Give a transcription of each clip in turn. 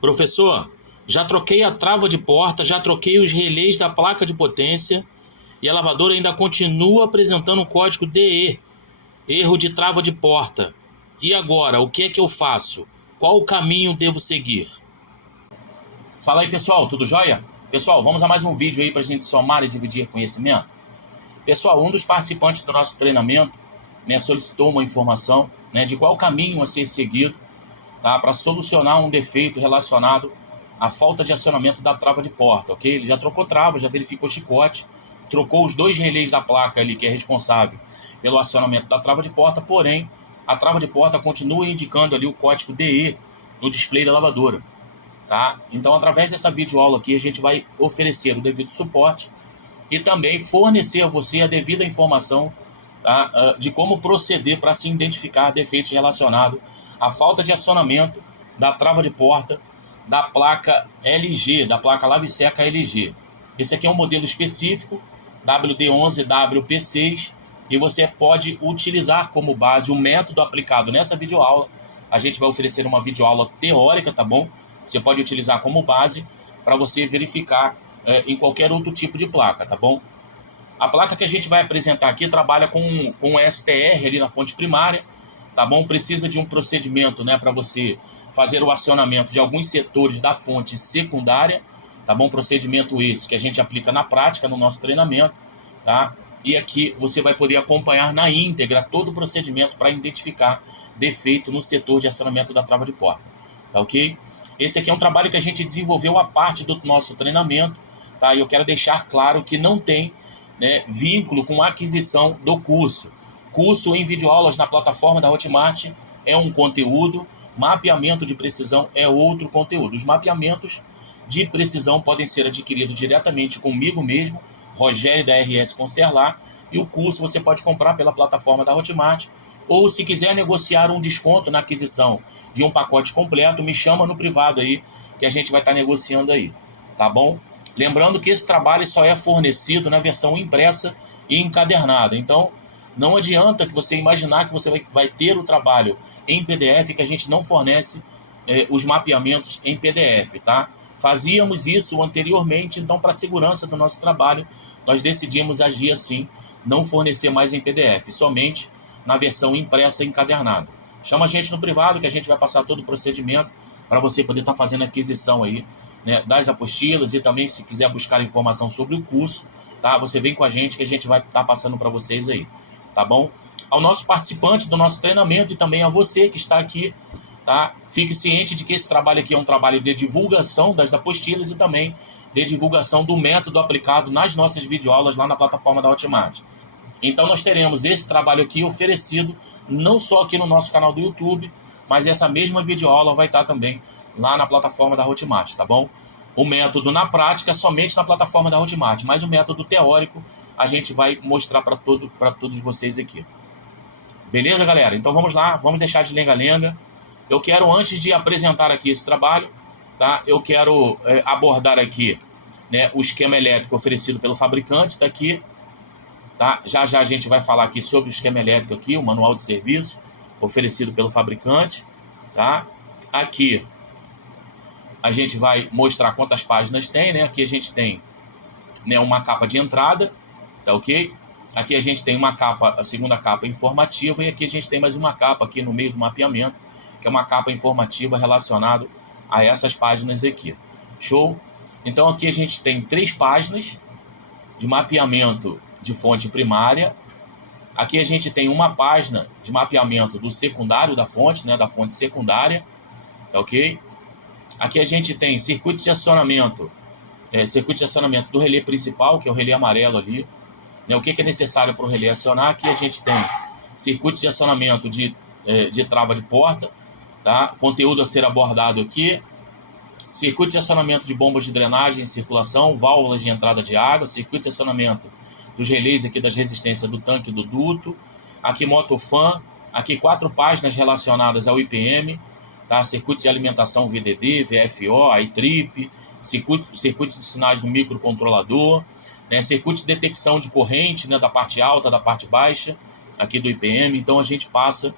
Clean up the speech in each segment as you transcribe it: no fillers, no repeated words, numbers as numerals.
Professor, já troquei a trava de porta, já troquei os relés da placa de potência e a lavadora ainda continua apresentando um código DE, erro de trava de porta. E agora, o que é que eu faço? Qual o caminho devo seguir? Fala aí, pessoal, tudo jóia? Pessoal, vamos a mais um vídeo aí para a gente somar e dividir conhecimento. Pessoal, um dos participantes do nosso treinamento solicitou uma informação de qual caminho a ser seguido para solucionar um defeito relacionado à falta de acionamento da trava de porta, ok? Ele já trocou trava, já verificou chicote, trocou os dois relés da placa ali que é responsável pelo acionamento da trava de porta, porém, a trava de porta continua indicando ali o código DE no display da lavadora, tá? Então, através dessa videoaula aqui, a gente vai oferecer o devido suporte e também fornecer a você a devida informação, tá, de como proceder para se identificar defeitos relacionados à falta de acionamento da trava de porta da placa LG, da placa lave seca LG. Esse aqui é um modelo específico, WD11WP6, e você pode utilizar como base o método aplicado nessa videoaula. A gente vai oferecer uma videoaula teórica, tá bom? Você pode utilizar como base para você verificar em qualquer outro tipo de placa, tá bom? A placa que a gente vai apresentar aqui trabalha com STR ali na fonte primária, tá bom? Precisa de um procedimento, para você fazer o acionamento de alguns setores da fonte secundária, tá bom? Procedimento esse que a gente aplica na prática, no nosso treinamento, tá? E aqui você vai poder acompanhar na íntegra todo o procedimento para identificar defeito no setor de acionamento da trava de porta, tá ok? Esse aqui é um trabalho que a gente desenvolveu a parte do nosso treinamento, tá? E eu quero deixar claro que não tem vínculo com a aquisição do curso. Curso em videoaulas na plataforma da Hotmart é um conteúdo, mapeamento de precisão é outro conteúdo. Os mapeamentos de precisão podem ser adquiridos diretamente comigo mesmo, Rogério da RS Conserlar, e o curso você pode comprar pela plataforma da Hotmart, ou se quiser negociar um desconto na aquisição de um pacote completo, me chama no privado aí, que a gente vai estar negociando aí, tá bom? Lembrando que esse trabalho só é fornecido na versão impressa e encadernada. Então, não adianta que você imaginar que você vai ter o trabalho em PDF, que a gente não fornece os mapeamentos em PDF, tá? Fazíamos isso anteriormente, então, para a segurança do nosso trabalho, nós decidimos agir assim, não fornecer mais em PDF, somente na versão impressa e encadernada. Chama a gente no privado, que a gente vai passar todo o procedimento para você poder estar fazendo a aquisição aí, das apostilas, e também se quiser buscar informação sobre o curso, tá? Você vem com a gente que a gente vai estar passando para vocês aí, tá bom? Ao nosso participante do nosso treinamento e também a você que está aqui, tá? Fique ciente de que esse trabalho aqui é um trabalho de divulgação das apostilas e também de divulgação do método aplicado nas nossas videoaulas lá na plataforma da Hotmart. Então nós teremos esse trabalho aqui oferecido não só aqui no nosso canal do YouTube, mas essa mesma videoaula vai estar também lá na plataforma da Hotmart, tá bom? O método na prática somente na plataforma da Hotmart, mas o método teórico a gente vai mostrar para todos vocês aqui. Beleza, galera? Então vamos lá, vamos deixar de lenga-lenga. Eu quero, antes de apresentar aqui esse trabalho, tá? Eu quero abordar aqui o esquema elétrico oferecido pelo fabricante, tá aqui, tá? Já a gente vai falar aqui sobre o esquema elétrico aqui, o manual de serviço oferecido pelo fabricante, tá? Aqui a gente vai mostrar quantas páginas tem, Aqui a gente tem uma capa de entrada, tá ok? Aqui a gente tem uma capa, a segunda capa informativa, e aqui a gente tem mais uma capa aqui no meio do mapeamento, que é uma capa informativa relacionada a essas páginas aqui. Show? Então aqui a gente tem 3 páginas de mapeamento de fonte primária. Aqui a gente tem uma página de mapeamento do secundário da fonte, da fonte secundária, tá ok? Aqui a gente tem circuito de acionamento do relé principal, que é o relé amarelo ali. O que é necessário para o relé acionar? Aqui a gente tem circuito de acionamento de trava de porta, tá? Conteúdo a ser abordado aqui. Circuito de acionamento de bombas de drenagem em circulação, válvulas de entrada de água, circuito de acionamento dos relés aqui das resistências do tanque e do duto. Aqui motofan, aqui 4 páginas relacionadas ao IPM, tá? Circuito de alimentação VDD, VFO, iTrip, circuito de sinais do microcontrolador, circuito de detecção de corrente, da parte alta, da parte baixa, aqui do IPM. Então a gente passa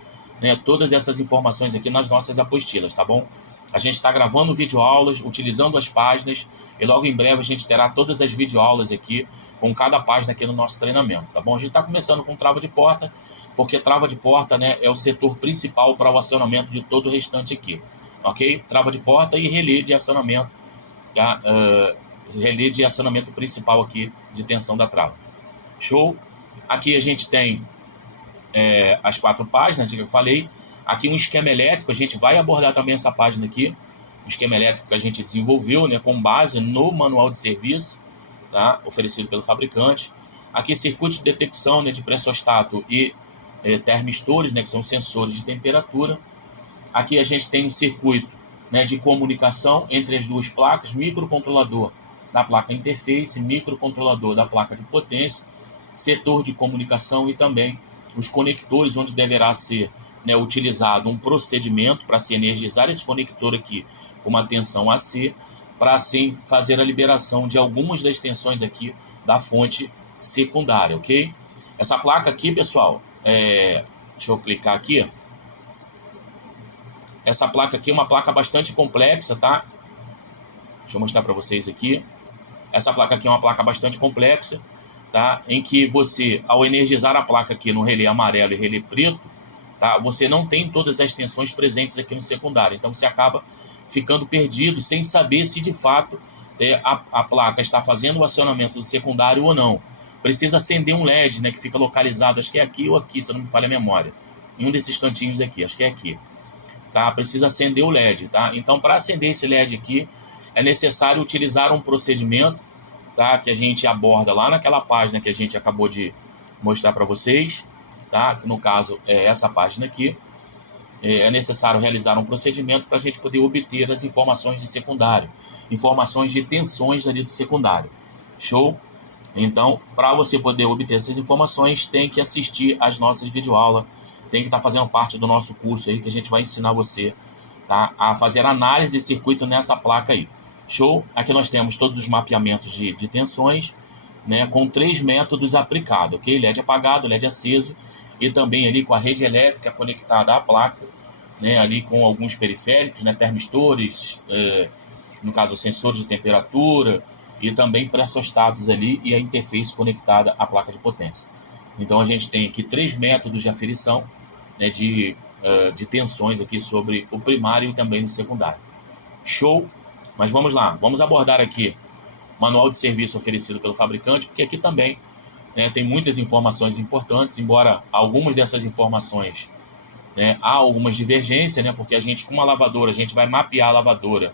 todas essas informações aqui nas nossas apostilas, tá bom? A gente está gravando videoaulas, utilizando as páginas, e logo em breve a gente terá todas as videoaulas aqui, com cada página aqui no nosso treinamento, tá bom? A gente está começando com trava de porta, porque trava de porta, né, é o setor principal para o acionamento de todo o restante aqui, ok? Trava de porta e relé de acionamento, tá? Relé de acionamento principal aqui de tensão da trava. Show? Aqui a gente tem as 4 páginas que eu falei. Aqui um esquema elétrico, a gente vai abordar também essa página aqui, um esquema elétrico que a gente desenvolveu, né, com base no manual de serviço, tá, oferecido pelo fabricante. Aqui circuito de detecção, né, de pressostato e termistores, né, que são sensores de temperatura. Aqui a gente tem um circuito, né, de comunicação entre as duas placas, microcontrolador da placa interface, microcontrolador da placa de potência, setor de comunicação e também os conectores, onde deverá ser, né, utilizado um procedimento para se energizar esse conector aqui com uma tensão AC, para assim fazer a liberação de algumas das tensões aqui da fonte secundária, ok? Essa placa aqui, pessoal, deixa eu clicar aqui. Essa placa aqui é uma placa bastante complexa, tá? Deixa eu mostrar para vocês aqui. Essa placa aqui é uma placa bastante complexa, tá? Em que você, ao energizar a placa aqui no relé amarelo e relé preto, tá? Você não tem todas as tensões presentes aqui no secundário. Então você acaba ficando perdido sem saber se de fato a placa está fazendo o acionamento do secundário ou não. Precisa acender um LED, né, que fica localizado, acho que é aqui ou aqui, se não me falha a memória. Em um desses cantinhos aqui, acho que é aqui. Tá? Precisa acender o LED. Tá? Então, para acender esse LED aqui, é necessário utilizar um procedimento, tá, que a gente aborda lá naquela página que a gente acabou de mostrar para vocês. Tá? Que no caso é essa página aqui. É necessário realizar um procedimento para a gente poder obter as informações de secundário, informações de tensões ali do secundário. Show? Então, para você poder obter essas informações, tem que assistir às nossas videoaulas, tem que estar fazendo parte do nosso curso aí, que a gente vai ensinar você, tá, a fazer análise de circuito nessa placa aí. Show? Aqui nós temos todos os mapeamentos de tensões, né, com 3 métodos aplicados, ok? LED apagado, LED aceso, e também ali com a rede elétrica conectada à placa, né, ali com alguns periféricos, né, termistores, no caso sensores de temperatura, e também pressostatos ali e a interface conectada à placa de potência. Então a gente tem aqui 3 métodos de aferição, né, de tensões aqui sobre o primário e também no secundário. Show? Mas vamos lá, vamos abordar aqui o manual de serviço oferecido pelo fabricante, porque aqui também, né, tem muitas informações importantes, embora algumas dessas informações, né, há algumas divergências, né, porque a gente, com uma lavadora, a gente vai mapear a lavadora,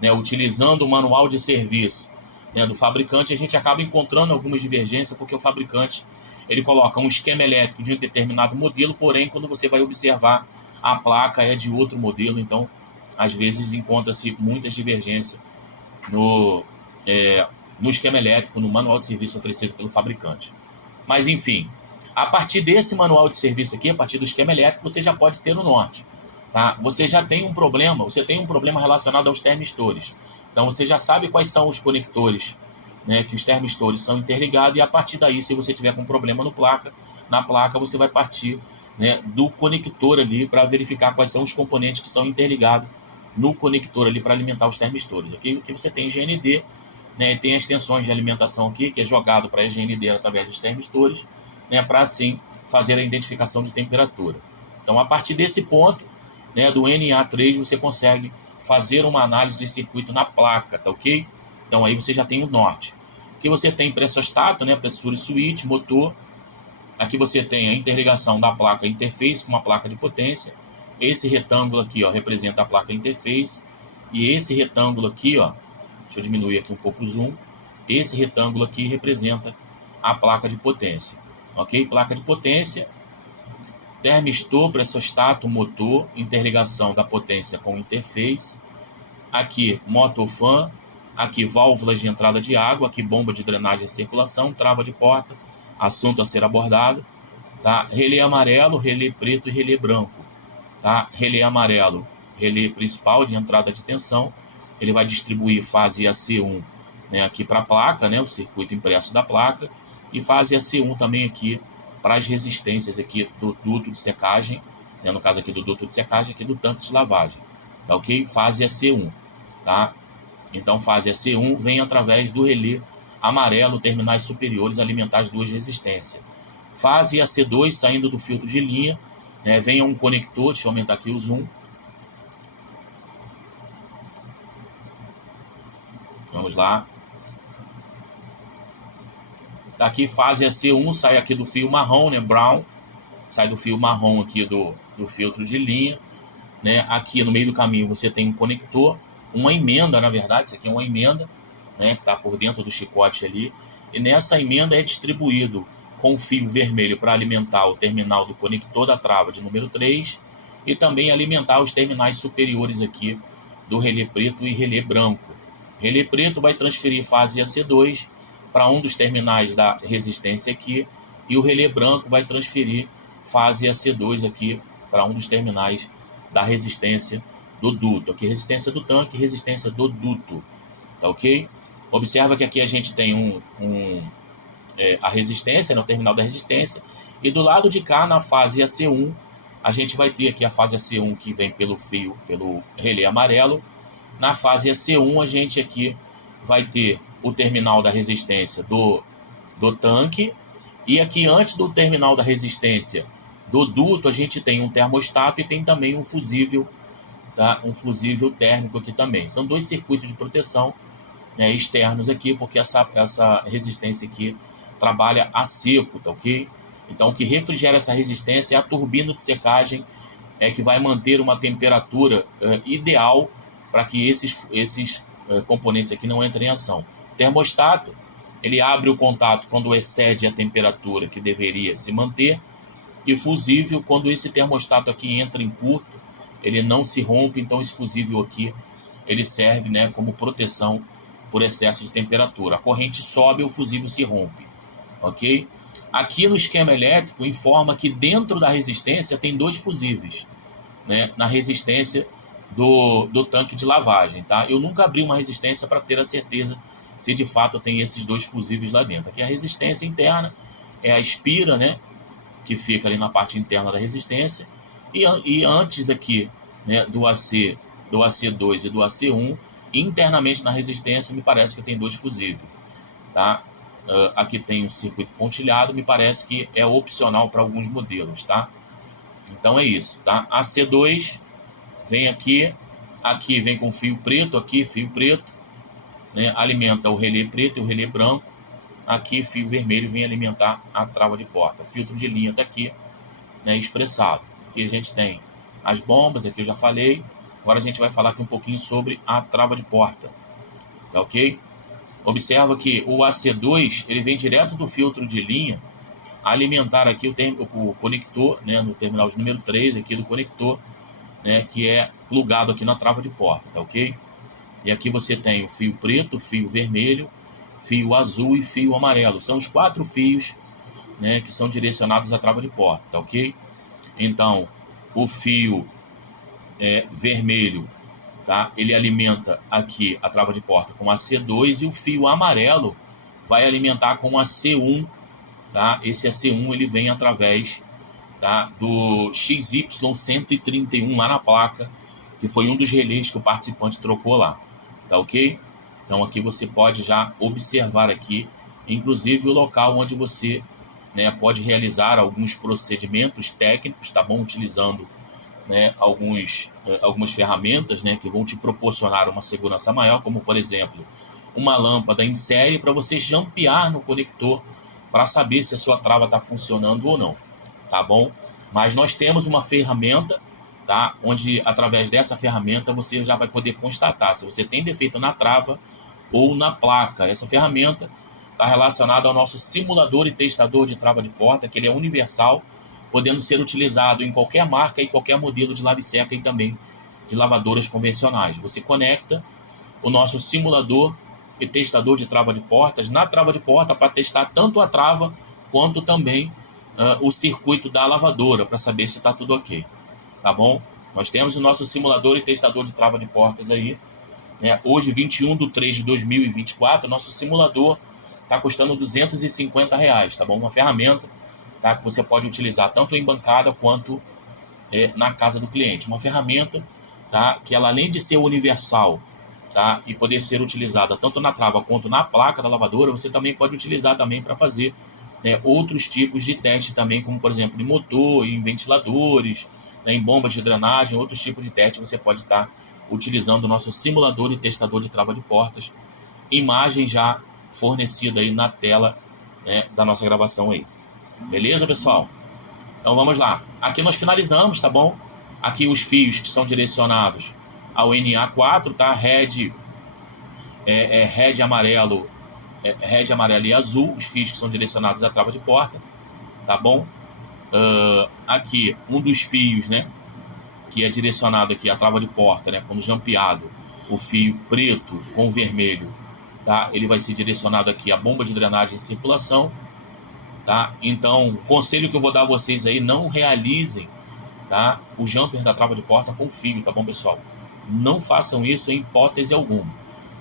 né, utilizando o manual de serviço, né, do fabricante, a gente acaba encontrando algumas divergências, porque o fabricante ele coloca um esquema elétrico de um determinado modelo, porém, quando você vai observar, a placa é de outro modelo, então, às vezes, encontra-se muitas divergências no esquema elétrico, no manual de serviço oferecido pelo fabricante. Mas, enfim, a partir desse manual de serviço aqui, a partir do esquema elétrico, você já pode ter no norte. Tá? Você já tem um problema, relacionado aos termistores. Então, você já sabe quais são os conectores, né, que os termistores são interligados, e a partir daí, se você tiver com problema na placa, você vai partir, né, do conector ali para verificar quais são os componentes que são interligados no conector ali para alimentar os termistores. Aqui você tem GND, né, tem as tensões de alimentação aqui, que é jogado para a GND através dos termistores, né, para assim fazer a identificação de temperatura. Então, a partir desse ponto, né, do NA3, você consegue fazer uma análise de circuito na placa, tá ok? Então, aí você já tem o norte. Aqui você tem pressostato, né, pressure switch, motor. Aqui você tem a interligação da placa interface com uma placa de potência. Esse retângulo aqui, ó, representa a placa interface. E esse retângulo aqui, ó, deixa eu diminuir aqui um pouco o zoom. Esse retângulo aqui representa a placa de potência. Ok? Placa de potência, termistor, pressostato, motor, interligação da potência com interface. Aqui, motofan. Aqui, válvulas de entrada de água. Aqui, bomba de drenagem e circulação. Trava de porta. Assunto a ser abordado. Tá? Relé amarelo, relé preto e relé branco. Tá? Relé amarelo, relé principal de entrada de tensão. Ele vai distribuir fase AC1, né, aqui para a placa, né, o circuito impresso da placa. E fase AC1 também aqui para as resistências aqui do duto de secagem. Né, no caso aqui do duto de secagem, aqui do tanque de lavagem. tá ok? Fase AC1, tá? Então, fase AC1 vem através do relé amarelo, terminais superiores, alimentar as duas resistências. Fase AC2, saindo do filtro de linha, né, vem um conector, deixa eu aumentar aqui o zoom. Vamos lá. Daqui, fase AC1, sai aqui do fio marrom, né, brown, sai do fio marrom aqui do filtro de linha, né? Aqui no meio do caminho você tem um conector, uma emenda, na verdade, isso aqui é uma emenda, né, que está por dentro do chicote ali, e nessa emenda é distribuído com fio vermelho para alimentar o terminal do conector da trava de número 3 e também alimentar os terminais superiores aqui do relé preto e relé branco. Relé preto vai transferir fase AC2 para um dos terminais da resistência aqui e o relé branco vai transferir fase AC2 aqui para um dos terminais da resistência do duto. Aqui resistência do tanque, resistência do duto, tá ok? Observa que aqui a gente tem a resistência, no terminal da resistência, e do lado de cá, na fase AC1, a gente vai ter aqui a fase AC1 que vem pelo relé amarelo. Na fase AC1, a gente aqui vai ter o terminal da resistência do tanque, e aqui antes do terminal da resistência do duto, a gente tem um termostato e tem também um fusível, tá? Um fusível térmico aqui também. São dois circuitos de proteção, né, externos aqui, porque essa resistência aqui trabalha a seco, tá ok? Então, o que refrigera essa resistência é a turbina de secagem, que vai manter uma temperatura ideal para que esses componentes aqui não entrem em ação. O termostato, ele abre o contato quando excede a temperatura que deveria se manter, e fusível, quando esse termostato aqui entra em curto, ele não se rompe, então esse fusível aqui, ele serve, né, como proteção por excesso de temperatura. A corrente sobe, o fusível se rompe, ok? Aqui no esquema elétrico informa que dentro da resistência tem dois fusíveis, né, na resistência do tanque de lavagem, tá? Eu nunca abri uma resistência para ter a certeza se de fato tem esses dois fusíveis lá dentro. Aqui a resistência interna é a espira, né, que fica ali na parte interna da resistência, e antes aqui, né, do AC2 e do AC1, internamente na resistência, me parece que tem dois fusíveis, tá? Aqui tem um circuito pontilhado, me parece que é opcional para alguns modelos, tá? Então é isso, tá? AC2 vem aqui vem com fio preto, aqui fio preto, né, alimenta o relé preto e o relé branco. Aqui fio vermelho vem alimentar a trava de porta. Filtro de linha está aqui, né, expressado. Aqui a gente tem as bombas, aqui eu já falei. Agora a gente vai falar aqui um pouquinho sobre a trava de porta, tá ok? Observa que o AC2 ele vem direto do filtro de linha alimentar aqui o conector, né, no terminal de número 3 aqui do conector, né, que é plugado aqui na trava de porta, tá ok? E aqui você tem o fio preto, fio vermelho, fio azul e fio amarelo. São os 4 fios, né, que são direcionados à trava de porta, tá ok? Então, o fio vermelho, tá? Ele alimenta aqui a trava de porta com a C2 e o fio amarelo vai alimentar com a C1, tá? Esse AC1 ele vem através, tá, do XY131 lá na placa, que foi um dos relés que o participante trocou lá, tá ok? Então aqui você pode já observar aqui, inclusive o local onde você, né, pode realizar alguns procedimentos técnicos, tá bom? Utilizando, né, algumas ferramentas, né, que vão te proporcionar uma segurança maior, como por exemplo, uma lâmpada em série para você jampear no conector para saber se a sua trava está funcionando ou não, tá bom? Mas nós temos uma ferramenta, tá, onde através dessa ferramenta você já vai poder constatar se você tem defeito na trava ou na placa. Essa ferramenta está relacionada ao nosso simulador e testador de trava de porta, que ele é universal, podendo ser utilizado em qualquer marca e qualquer modelo de lave-seca e também de lavadoras convencionais. Você conecta o nosso simulador e testador de trava de portas na trava de porta para testar tanto a trava quanto também o circuito da lavadora, para saber se está tudo ok, tá bom? Nós temos o nosso simulador e testador de trava de portas aí, né? Hoje, 21/3/2024, nosso simulador está custando R$250, tá bom? Uma ferramenta, tá, que você pode utilizar tanto em bancada quanto na casa do cliente. Uma ferramenta tá? Que ela, além de ser universal, tá? E poder ser utilizada tanto na trava quanto na placa da lavadora, você também pode utilizar também para fazer, né, outros tipos de teste também, como por exemplo em motor, em ventiladores, né, em bombas de drenagem, outros tipos de teste você pode estar utilizando o nosso simulador e testador de trava de portas, imagem já fornecida aí na tela, né, da nossa gravação aí. Beleza, pessoal? Então vamos lá. Aqui nós finalizamos, tá bom? Aqui os fios que são direcionados ao NA4, tá? Red amarelo, red amarelo e azul, os fios que são direcionados à trava de porta, tá bom? Aqui um dos fios, né, que é direcionado aqui à trava de porta, né, quando jampeado, o fio preto com vermelho, tá? Ele vai ser direcionado aqui à bomba de drenagem e circulação, tá? Então, o conselho que eu vou dar a vocês aí, não realizem, tá, o jumper da trava de porta com fio, tá bom, pessoal? Não façam isso em hipótese alguma,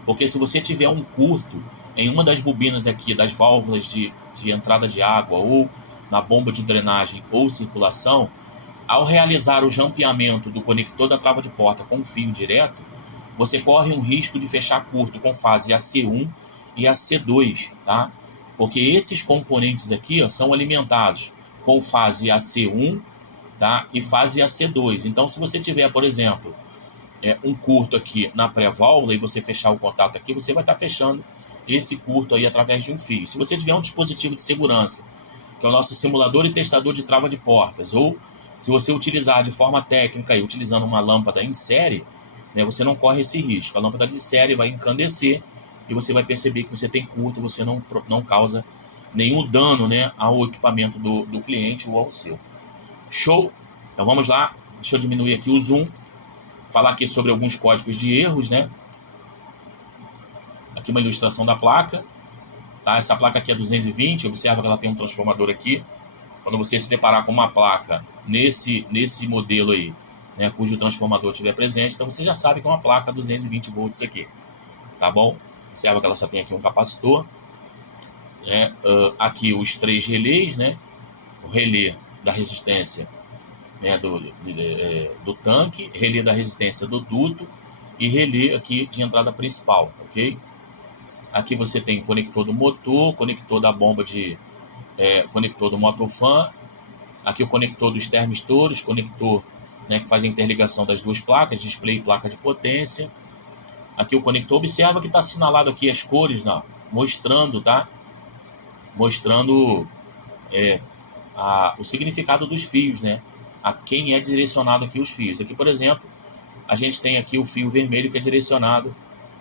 porque se você tiver um curto em uma das bobinas aqui, das válvulas de entrada de água, ou na bomba de drenagem ou circulação, ao realizar o jampeamento do conector da trava de porta com fio direto, você corre um risco de fechar curto com fase AC1 e AC2, tá? Porque esses componentes aqui, ó, são alimentados com fase AC1, tá? E fase AC2. Então, se você tiver, por exemplo, um curto aqui na pré-válvula e você fechar o contato aqui, você vai estar fechando esse curto aí através de um fio. Se você tiver um dispositivo de segurança, que é o nosso simulador e testador de trava de portas, ou se você utilizar de forma técnica e utilizando uma lâmpada em série, né, você não corre esse risco. A lâmpada de série vai encandecer e você vai perceber que você tem curto, você não causa nenhum dano, né, ao equipamento do cliente ou ao seu. Show? Então vamos lá, deixa eu diminuir aqui o zoom, falar aqui sobre alguns códigos de erros, né? Aqui uma ilustração da placa, tá? Essa placa aqui é 220, observa que ela tem um transformador aqui. Quando você se deparar com uma placa nesse modelo aí, né, cujo transformador estiver presente, então você já sabe que é uma placa 220 volts aqui, tá bom? Observa que ela só tem aqui um capacitor, né? Aqui os 3 relés, né? O relé da resistência, né, do tanque, relé da resistência do duto e relé aqui de entrada principal, ok? Aqui você tem conector do motor, conector da bomba conector do motofan, aqui o conector dos termistores, conector, né, que faz a interligação das duas placas, display e placa de potência. Aqui o conector, observa que está assinalado aqui as cores, não, mostrando, tá? Mostrando o significado dos fios, né? A quem é direcionado aqui os fios. Aqui, por exemplo, a gente tem aqui o fio vermelho que é direcionado,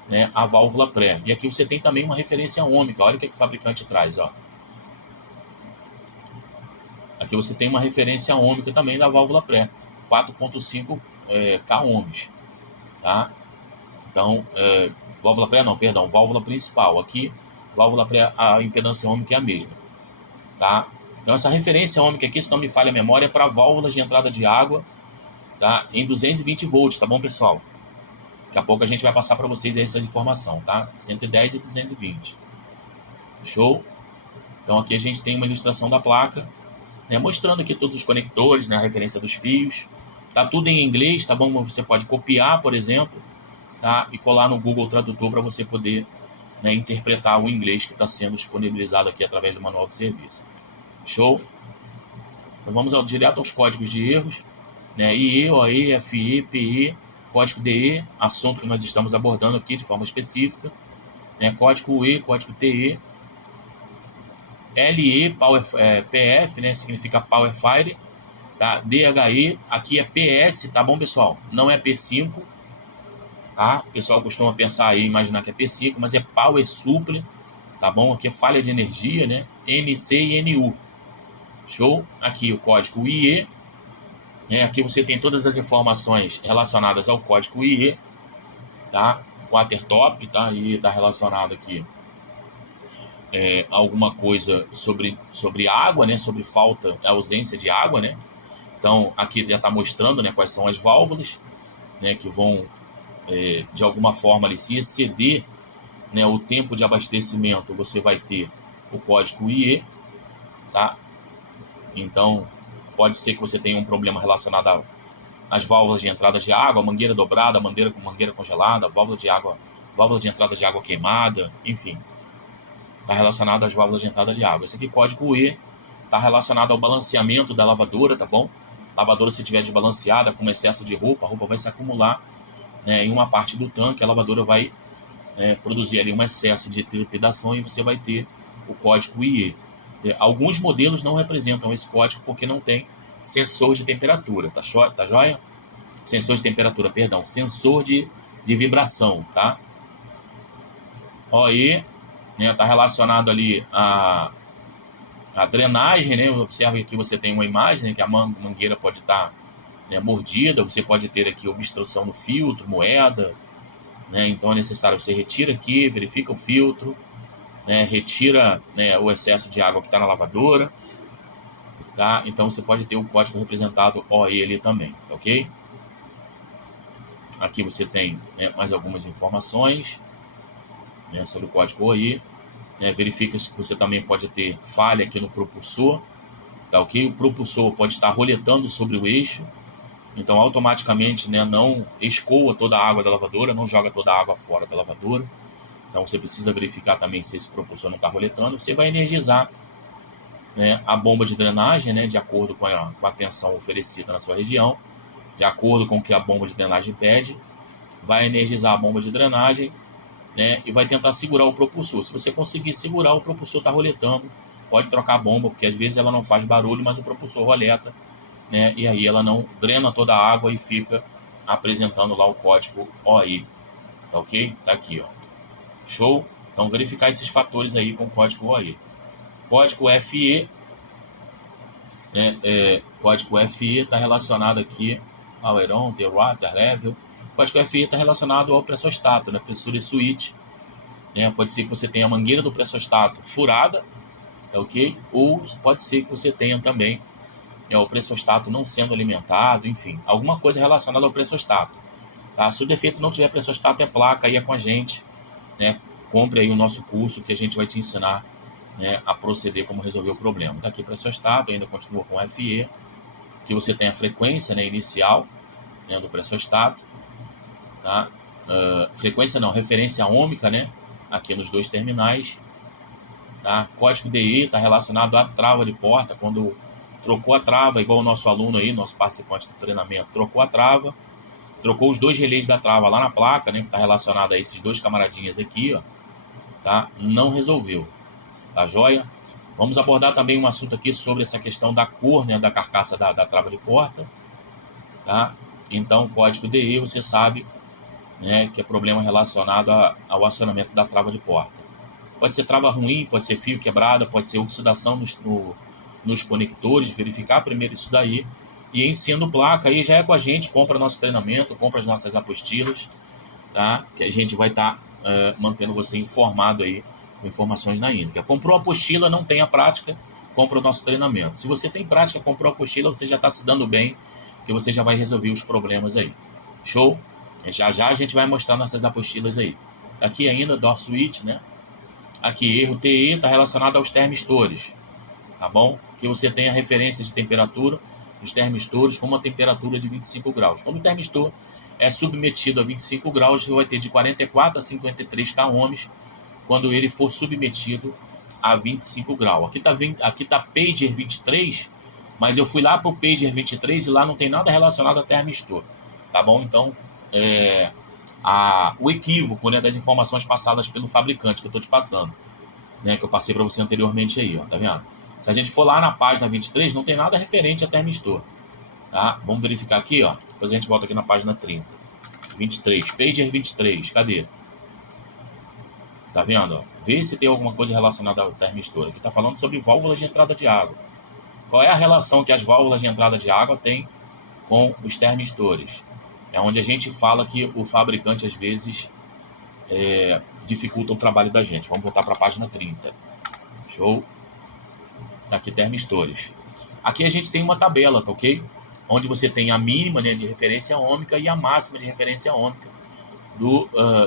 né, à válvula pré. E aqui você tem também uma referência ohmica. Olha o que o fabricante traz, ó. Aqui você tem uma referência ohmica também da válvula pré, 4.5 K ohms, tá? Então, válvula pré não, perdão, válvula principal. Aqui, válvula pré, a impedância ohmica é a mesma, tá? Então, essa referência ohmica aqui, se não me falha a memória, é para válvulas de entrada de água, tá? Em 220 volts, tá bom, pessoal? Daqui a pouco a gente vai passar para vocês essa informação, tá? 110 e 220. Show? Então, aqui a gente tem uma ilustração da placa, né, mostrando aqui todos os conectores, né, a referência dos fios. Tá tudo em inglês, tá bom? Você pode copiar, por exemplo, tá? E colar no Google Tradutor para você poder, né, interpretar o inglês que está sendo disponibilizado aqui através do manual de serviço. Show? Então vamos direto aos códigos de erros, né? IE, OE, FE, PE, código DE, assunto que nós estamos abordando aqui de forma específica, né? Código UE, código TE, LE, PF, né? Significa Power Fire, tá? DHE, aqui é PS, tá bom, pessoal? Não é P5, tá? O pessoal costuma pensar aí, imaginar que é P5, mas é Power Supply, tá bom? Aqui é falha de energia, né? NC e NU. Show? Aqui o código IE, né? Aqui você tem todas as informações relacionadas ao código IE, tá? Watertop, tá? E tá relacionado aqui alguma coisa sobre água, né? Sobre ausência de água, né? Então aqui já está mostrando, né, quais são as válvulas, né, que vão de alguma forma ali, se exceder, né, o tempo de abastecimento, você vai ter o código IE, tá? Então pode ser que você tenha um problema relacionado as válvulas de entrada de água, mangueira dobrada, mangueira congelada, válvula de entrada de água queimada, enfim. Está relacionado às válvulas de entrada de água. Esse aqui, código E, está relacionado ao balanceamento da lavadora, tá bom? Lavadora, se estiver desbalanceada, com excesso de roupa, a roupa vai se acumular, né, em uma parte do tanque, a lavadora vai produzir ali um excesso de trepidação e você vai ter o código IE. Alguns modelos não representam esse código porque não tem sensor de temperatura, tá joia? Sensor de temperatura, perdão, sensor de vibração, tá? OE, né, tá relacionado ali a drenagem, né? Observe que você tem uma imagem, né, que a mangueira pode estar, né, mordida, você pode ter aqui obstrução no filtro, moeda, né? Então é necessário você retira aqui, verifica o filtro, né, retira, né, o excesso de água que está na lavadora, tá? Então você pode ter o código representado OE ali também, ok? Aqui você tem, né, mais algumas informações, né, sobre o código OE. Verifica se você também pode ter falha aqui no propulsor, tá ok? O propulsor pode estar roletando sobre o eixo, então automaticamente, né, não escoa toda a água da lavadora, não joga toda a água fora da lavadora. Então você precisa verificar também se esse propulsor não está roletando. Você vai energizar, né, a bomba de drenagem, né, de acordo com a tensão oferecida na sua região, de acordo com o que a bomba de drenagem pede. Vai energizar a bomba de drenagem, né, e vai tentar segurar o propulsor. Se você conseguir segurar, o propulsor está roletando, pode trocar a bomba, porque às vezes ela não faz barulho, mas o propulsor roleta, né, e aí ela não drena toda a água e fica apresentando lá o código OI, tá ok? Tá aqui, ó. Show? Então verificar esses fatores aí com o código OI. Código FE, né, código FE está relacionado aqui ao Aeron, The Water Level. O código FE está relacionado ao pressostato, né, pressure switch, né, pode ser que você tenha a mangueira do pressostato furada, tá ok? Ou pode ser que você tenha também, né, o pressostato não sendo alimentado, enfim, alguma coisa relacionada ao pressostato, tá? Se o defeito não tiver pressostato, é placa, aí é com a gente, né? Compre aí o nosso curso que a gente vai te ensinar, né, a proceder como resolver o problema. Tá aqui pressostato, ainda continua com FE, que você tem a frequência, né, inicial, né, do pressostato, tá? Frequência não, referência ômica, né, aqui nos dois terminais, tá? Código DE está relacionado à trava de porta, quando trocou a trava, igual o nosso aluno aí, nosso participante do treinamento, trocou a trava, trocou os dois relés da trava lá na placa, né, que está relacionado a esses dois camaradinhas aqui, ó, tá? Não resolveu, tá joia? Vamos abordar também um assunto aqui sobre essa questão da cor, né, da carcaça da trava de porta, tá? Então, código DE, você sabe, né, que é problema relacionado ao acionamento da trava de porta. Pode ser trava ruim, pode ser fio quebrado, pode ser oxidação nos conectores, verificar primeiro isso daí. E em sendo placa, aí já é com a gente, compra nosso treinamento, compra as nossas apostilas, tá? Que a gente vai estar mantendo você informado aí, com informações na íntegra. Comprou a apostila, não tem a prática, compra o nosso treinamento. Se você tem prática, comprou a apostila, você já está se dando bem, que você já vai resolver os problemas aí. Show? Já já a gente vai mostrar nossas apostilas aí. Aqui ainda, door switch, né? Aqui, erro TE está relacionado aos termistores, tá bom? Que você tem a referência de temperatura dos termistores com uma temperatura de 25 graus. Quando o termistor é submetido a 25 graus, você vai ter de 44 a 53 kΩ quando ele for submetido a 25 graus. Aqui tá Pager 23, mas eu fui lá para o Pager 23 e lá não tem nada relacionado a termistor, tá bom? Então, o equívoco, né, das informações passadas pelo fabricante que eu estou te passando, né, que eu passei para você anteriormente aí, ó, tá vendo? Se a gente for lá na página 23, não tem nada referente a termistor, tá? Vamos verificar aqui, ó. Depois a gente volta aqui na página 30. 23, Pager 23, cadê? Tá vendo, ó? Vê se tem alguma coisa relacionada ao termistor. Aqui tá falando sobre válvulas de entrada de água. Qual é a relação que as válvulas de entrada de água têm com os termistores? É onde a gente fala que o fabricante, às vezes, dificulta o trabalho da gente. Vamos voltar para a página 30. Show? Aqui, termistores. Aqui a gente tem uma tabela, tá ok? Onde você tem a mínima, né, de referência ômica e a máxima de referência ômica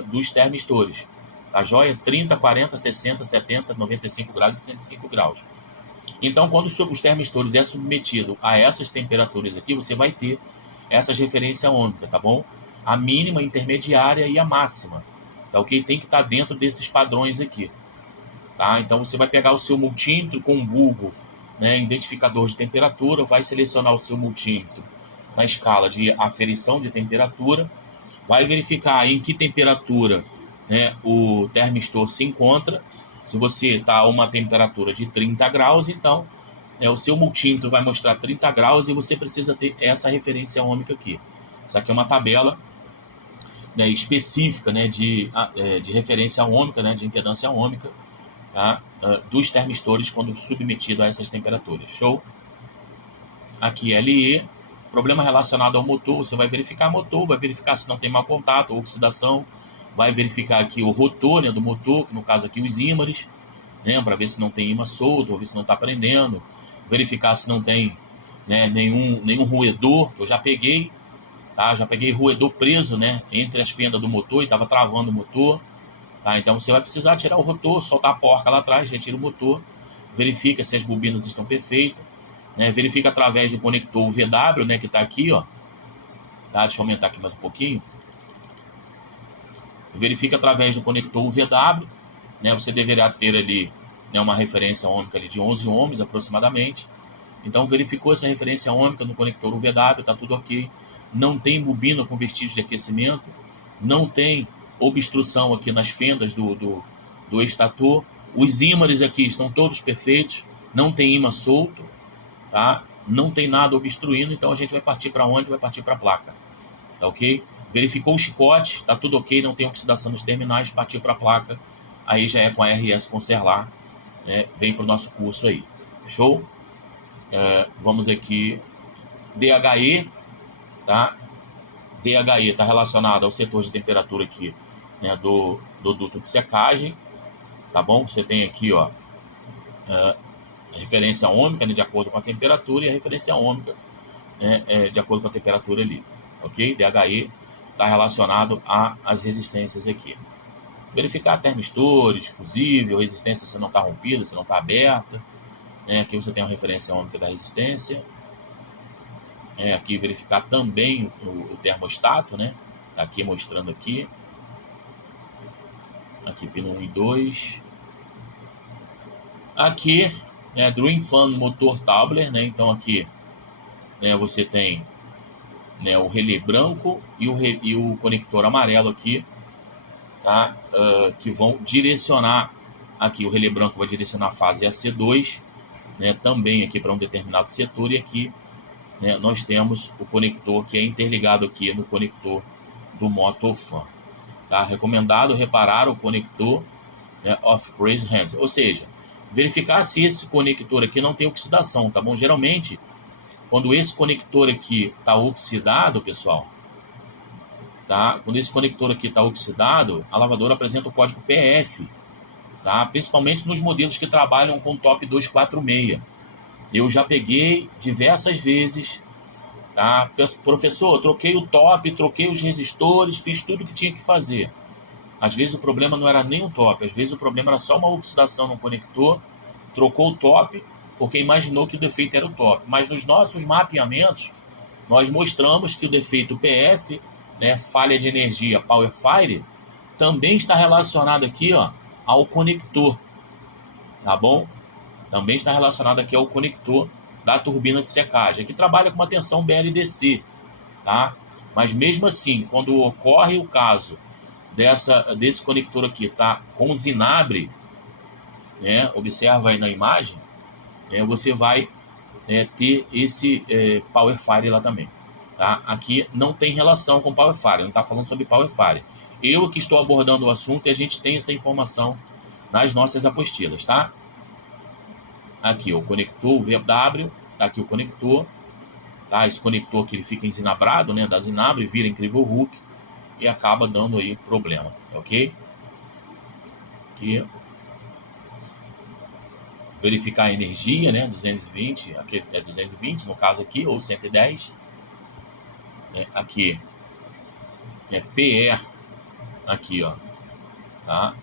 dos termistores. Tá joia? 30, 40, 60, 70, 95 graus e 105 graus. Então, quando os termistores é submetido a essas temperaturas aqui, você vai ter essas referências ômicas, tá bom? A mínima, a intermediária e a máxima, tá ok? Tem que estar dentro desses padrões aqui, tá? Então você vai pegar o seu multímetro com um bulbo, né, identificador de temperatura, vai selecionar o seu multímetro na escala de aferição de temperatura, vai verificar em que temperatura, né, o termistor se encontra. Se você está a uma temperatura de 30 graus, então o seu multímetro vai mostrar 30 graus e você precisa ter essa referência ômica aqui. Isso aqui é uma tabela, né, específica, né, de referência ômica, né, de impedância ômica, tá, dos termistores quando submetido a essas temperaturas. Show? Aqui LE, problema relacionado ao motor, você vai verificar motor, vai verificar se não tem mau contato ou oxidação, vai verificar aqui o rotor, né, do motor, no caso aqui os ímares, né, para ver se não tem imã solto, ou ver se não está prendendo, verificar se não tem, né, nenhum roedor, que eu já peguei, tá? Já peguei roedor preso, né, entre as fendas do motor e estava travando o motor, tá? Então você vai precisar tirar o rotor, soltar a porca lá atrás, retira o motor, verifica se as bobinas estão perfeitas, né, verifica através do conector VW, né, que está aqui, ó, tá? Deixa eu aumentar aqui mais um pouquinho. Verifica através do conector VW, né, você deverá ter ali, né, uma referência ômica ali de 11 ohms aproximadamente. Então verificou essa referência ômica no conector UVW, está tudo ok. Não tem bobina com vestígios de aquecimento, não tem obstrução aqui nas fendas do estator. Os ímares aqui estão todos perfeitos, não tem imã solto, tá? Não tem nada obstruindo, então a gente vai partir para onde? Vai partir para a placa, tá ok? Verificou o chicote, está tudo ok, não tem oxidação nos terminais, partiu para a placa, aí já é com a RS Conserlar, né? Vem para o nosso curso aí. Show? Vamos aqui, DHE, tá? DHE está relacionado ao setor de temperatura aqui, né, do duto de secagem, tá bom? Você tem aqui, ó, a referência ômica, né, de acordo com a temperatura, e a referência ômica, né, de acordo com a temperatura ali, ok? DHE está relacionado às resistências aqui. Verificar termistores, fusível, resistência se não está rompida, se não está aberta. Aqui você tem a referência ômica da resistência. Aqui verificar também o termostato, né? Tá aqui mostrando aqui. Aqui pino 1 e 2. Aqui, né, Dream Fan Motor Tabler, né? Então aqui, né, você tem, né, o relé branco e o conector amarelo aqui, tá? Que vão direcionar aqui. O relé branco vai direcionar a fase AC2, né, também aqui para um determinado setor, e aqui, né, nós temos o conector que é interligado aqui no conector do Motofan. Tá? Recomendado reparar o conector, né, off-praise hands, ou seja, verificar se esse conector aqui não tem oxidação, tá bom? Geralmente, quando esse conector aqui está oxidado, pessoal, tá? Quando esse conector aqui está oxidado, a lavadora apresenta o código PF, tá? Principalmente nos modelos que trabalham com top 246. Eu já peguei diversas vezes, tá? Professor, troquei o top, troquei os resistores, fiz tudo que tinha que fazer. Às vezes o problema não era nem o top, às vezes o problema era só uma oxidação no conector, trocou o top porque imaginou que o defeito era o top. Mas nos nossos mapeamentos, nós mostramos que o defeito PF, né, falha de energia Power Fire, também está relacionado aqui, ó, ao conector, tá bom? Também está relacionado aqui ao conector da turbina de secagem, que trabalha com uma tensão BLDC, tá? Mas mesmo assim, quando ocorre o caso desse conector aqui, tá, com zinabre, né, observa aí na imagem, você vai ter esse Power Fire lá também, tá? Aqui não tem relação com Power Fire, não está falando sobre Power Fire. Eu que estou abordando o assunto e a gente tem essa informação nas nossas apostilas, tá? Aqui o conector, o VW, tá aqui o conector, tá? Esse conector aqui ele fica enzinabrado, né? Da zinabre, vira incrível Hulk e acaba dando aí problema, ok? Aqui. Verificar a energia, né? 220, aqui é 220 no caso aqui, ou 110. Aqui é PE, aqui, ó, tá?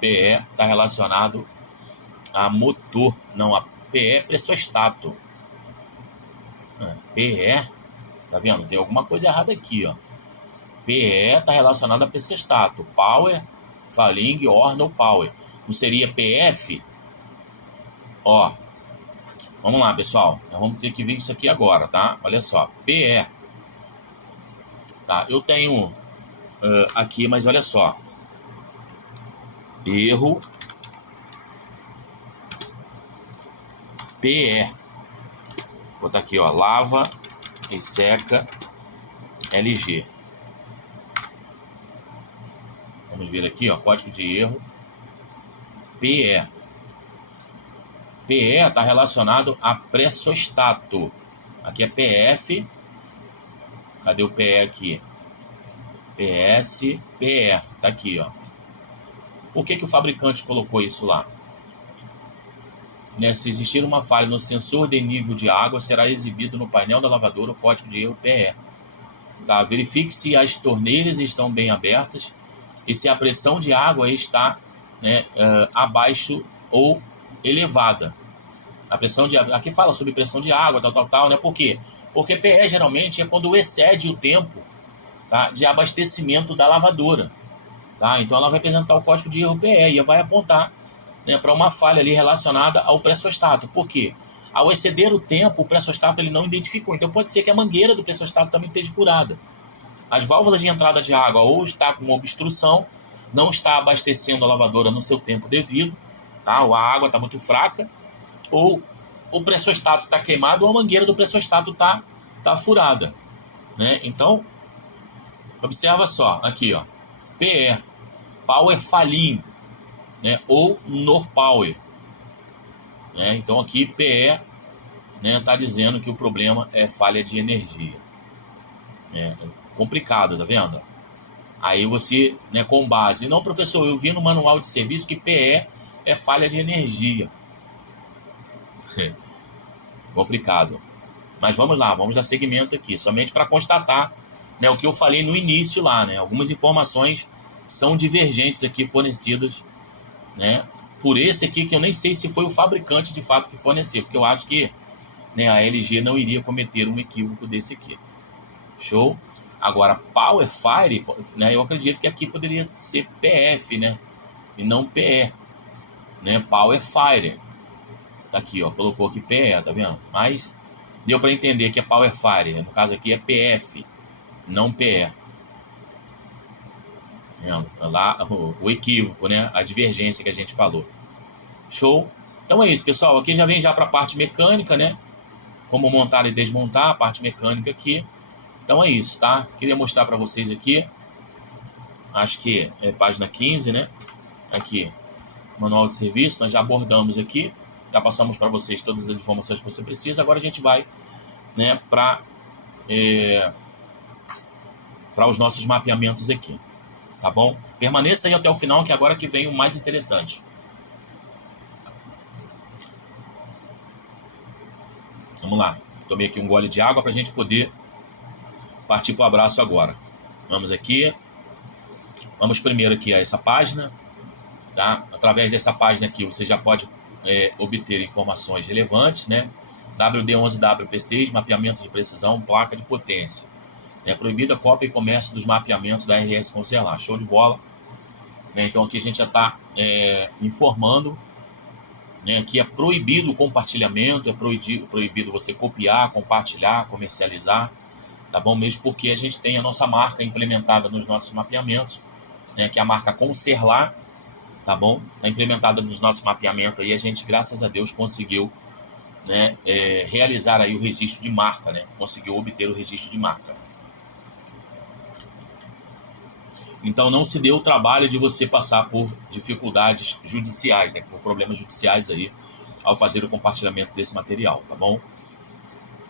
PE está relacionado a motor, não, a PE pressostato. PE Tá vendo? Tem alguma coisa errada aqui, ó. PE está relacionado a pressestato. Power, Faling, Orno, Power. Não seria PF? Ó, vamos lá, pessoal. Nós vamos ter que ver isso aqui agora, tá? Olha só, PE. Tá? Eu tenho aqui, mas olha só. Erro. PE. Vou botar aqui, ó. Lava e seca LG. Vamos ver aqui, ó. Código de erro. PE. PE está relacionado a pressostato. Aqui é PF. Cadê o PE aqui? PS, PE. Tá aqui, ó. Por que o fabricante colocou isso lá? Né? Se existir uma falha no sensor de nível de água, será exibido no painel da lavadora o código de erro PE. Tá? Verifique se as torneiras estão bem abertas e se a pressão de água está, né, abaixo ou elevada. A pressão de aqui fala sobre pressão de água, tal, né? Por quê? Porque PE geralmente é quando excede o tempo, tá, de abastecimento da lavadora, tá? Então ela vai apresentar o código de erro PE e vai apontar, né, para uma falha ali relacionada ao pressostato. Por quê? Ao exceder o tempo, o pressostato ele não identificou. Então pode ser que a mangueira do pressostato também esteja furada. As válvulas de entrada de água ou está com obstrução, não está abastecendo a lavadora no seu tempo devido, tá? Ou a água está muito fraca, ou o pressostato está queimado ou a mangueira do pressostato está furada, né? Então, observa só, aqui, ó, PE, Power Faling, né? Ou Norpower, né? Então aqui PE, né, tá dizendo que o problema é falha de energia. É complicado, tá vendo? Aí você, né, com base, não, professor, eu vi no manual de serviço que PE é falha de energia. Complicado. Mas vamos lá, vamos dar segmento aqui, somente para constatar, né, o que eu falei no início lá, né? Algumas informações são divergentes aqui fornecidas, né, por esse aqui, que eu nem sei se foi o fabricante de fato que forneceu, porque eu acho que, né, a LG não iria cometer um equívoco desse aqui. Show? Agora, Power Fire, né, eu acredito que aqui poderia ser PF, né, e não PE, né? Power Fire. Tá aqui, ó, colocou aqui PE, tá vendo? Mas deu para entender que é Power Fire, no caso aqui é PF, não PE. Lá o equívoco, né? A divergência que a gente falou. Show? Então é isso, pessoal. Aqui já vem já para a parte mecânica, né? Como montar e desmontar a parte mecânica aqui. Então é isso, tá? Queria mostrar para vocês aqui. Acho que é página 15, né? Aqui, manual de serviço. Nós já abordamos aqui. Já passamos para vocês todas as informações que você precisa. Agora a gente vai, né, para os nossos mapeamentos aqui. Tá bom? Permaneça aí até o final, que agora que vem o mais interessante. Vamos lá. Tomei aqui um gole de água para a gente poder partir para o abraço agora. Vamos aqui. Vamos primeiro aqui a essa página. Tá? Através dessa página aqui você já pode obter informações relevantes, né? WD11WP6, mapeamento de precisão, placa de potência. É proibida a cópia e comércio dos mapeamentos da RS Concerlar. Show de bola. Então aqui a gente já está informando, né, que é proibido o compartilhamento, é proibido você copiar, compartilhar, comercializar, tá bom? Mesmo porque a gente tem a nossa marca implementada nos nossos mapeamentos, né, que é a marca Concerlar, tá bom? Está implementada nos nossos mapeamentos aí, a gente, graças a Deus, conseguiu, né, realizar aí o registro de marca, né? Conseguiu obter o registro de marca. Então não se deu o trabalho de você passar por dificuldades judiciais, né, por problemas judiciais aí, ao fazer o compartilhamento desse material, tá bom?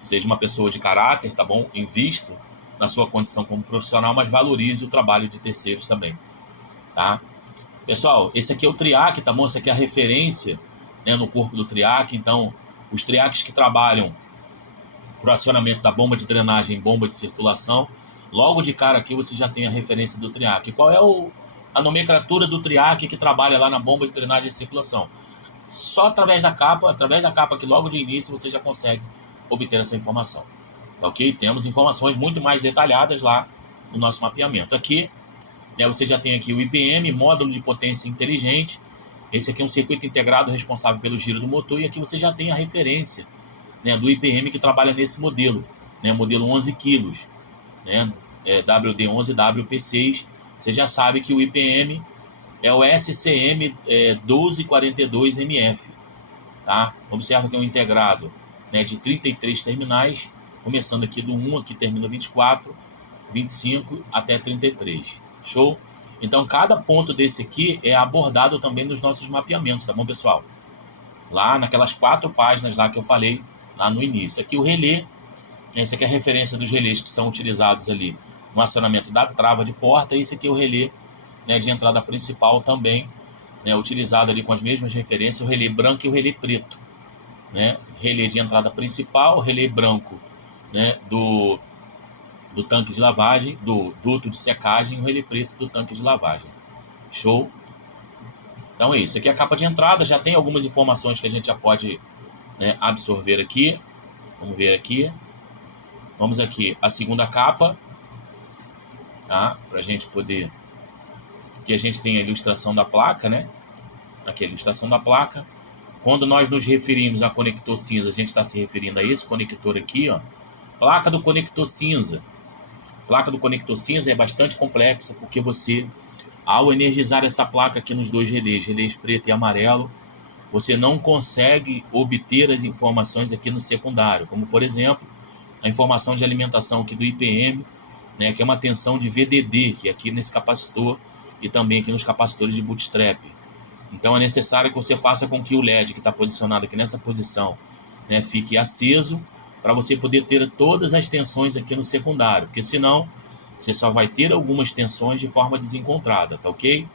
Seja uma pessoa de caráter, tá bom? Invista na sua condição como profissional, mas valorize o trabalho de terceiros também, tá? Pessoal, esse aqui é o TRIAC, tá bom? Essa aqui é a referência, né, no corpo do TRIAC. Então, os TRIACs que trabalham para o acionamento da bomba de drenagem e bomba de circulação, logo de cara aqui você já tem a referência do TRIAC. Qual é a nomenclatura do TRIAC que trabalha lá na bomba de drenagem e circulação? Só através da capa que logo de início você já consegue obter essa informação. tá ok? Temos informações muito mais detalhadas lá no nosso mapeamento. Aqui, né, você já tem aqui o IPM, módulo de potência inteligente. Esse aqui é um circuito integrado responsável pelo giro do motor, e aqui você já tem a referência, né, do IPM que trabalha nesse modelo, né, modelo 11 kg, né, WD11WP6. Você já sabe que o IPM é o SCM 1242MF, tá? Observa que é um integrado, né, de 33 terminais, começando aqui do 1, aqui termina 24, 25 até 33. Show? Então, cada ponto desse aqui é abordado também nos nossos mapeamentos, tá bom, pessoal? Lá naquelas 4 páginas lá que eu falei lá no início. Aqui o relé, esse aqui é a referência dos relés que são utilizados ali no acionamento da trava de porta. Esse aqui é o relé, né, de entrada principal também, né, utilizado ali com as mesmas referências, o relé branco e o relé preto, né? Relé de entrada principal, relé branco, né, do tanque de lavagem, do duto de secagem, e o relé preto do tanque de lavagem. Show? Então é isso. Aqui é a capa de entrada, já tem algumas informações que a gente já pode, né, absorver aqui. Vamos ver aqui. Vamos aqui, a segunda capa, tá? Para a gente poder... Aqui a gente tem a ilustração da placa, né? Aqui a ilustração da placa. Quando nós nos referimos a conector cinza, a gente está se referindo a esse conector aqui, ó. Placa do conector cinza. Placa do conector cinza é bastante complexa, porque você, ao energizar essa placa aqui nos dois relés preto e amarelo, você não consegue obter as informações aqui no secundário, como por exemplo, a informação de alimentação aqui do IPM, né, que é uma tensão de VDD, que é aqui nesse capacitor e também aqui nos capacitores de bootstrap. Então é necessário que você faça com que o LED que está posicionado aqui nessa posição, né, fique aceso, para você poder ter todas as tensões aqui no secundário, porque senão você só vai ter algumas tensões de forma desencontrada, tá ok?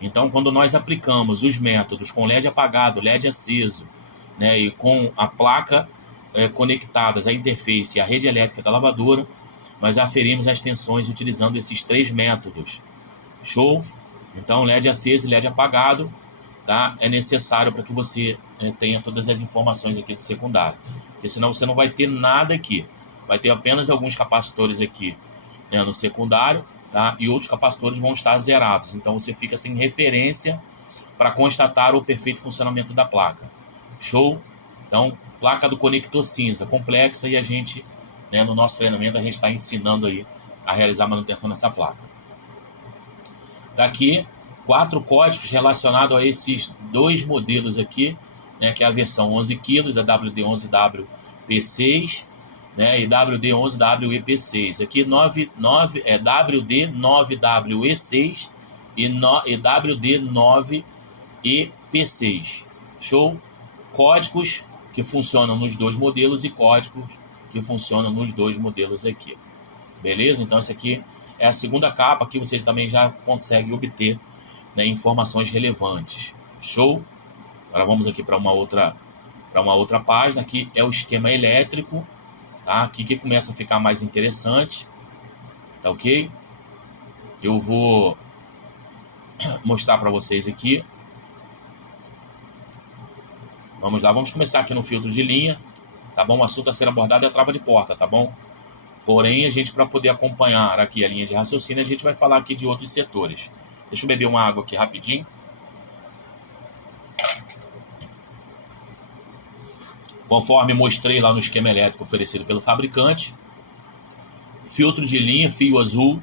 Então, quando nós aplicamos os métodos com LED apagado, LED aceso, né, e com a placa conectadas à interface e à rede elétrica da lavadora, nós aferimos as tensões utilizando esses 3 métodos. Show? Então, LED aceso e LED apagado, tá, é necessário para que você tenha todas as informações aqui do secundário. Porque senão você não vai ter nada aqui. Vai ter apenas alguns capacitores aqui, né, no secundário, tá? E outros capacitores vão estar zerados. Então você fica sem referência para constatar o perfeito funcionamento da placa. Show? Então, placa do conector cinza, complexa, e a gente, né, no nosso treinamento, a gente está ensinando aí a realizar a manutenção dessa placa. Tá aqui 4 códigos relacionados a esses 2 modelos aqui, né, que é a versão 11 kg da WD11WP6, né, e WD11WEP6. Aqui WD9WE6 e WD9EP6. Show? Códigos que funcionam nos 2 modelos e códigos que funcionam nos 2 modelos aqui. Beleza? Então essa aqui é a segunda capa, que vocês também já conseguem obter, né, informações relevantes. Show? Agora vamos aqui para uma outra página. Aqui é o esquema elétrico, tá? Aqui que começa a ficar mais interessante, tá ok? Eu vou mostrar para vocês aqui. Vamos lá, vamos começar aqui no filtro de linha, tá bom? O assunto a ser abordado é a trava de porta, tá bom? Porém, a gente, para poder acompanhar aqui a linha de raciocínio, a gente vai falar aqui de outros setores. Deixa eu beber uma água aqui rapidinho. Conforme mostrei lá no esquema elétrico oferecido pelo fabricante, filtro de linha, fio azul,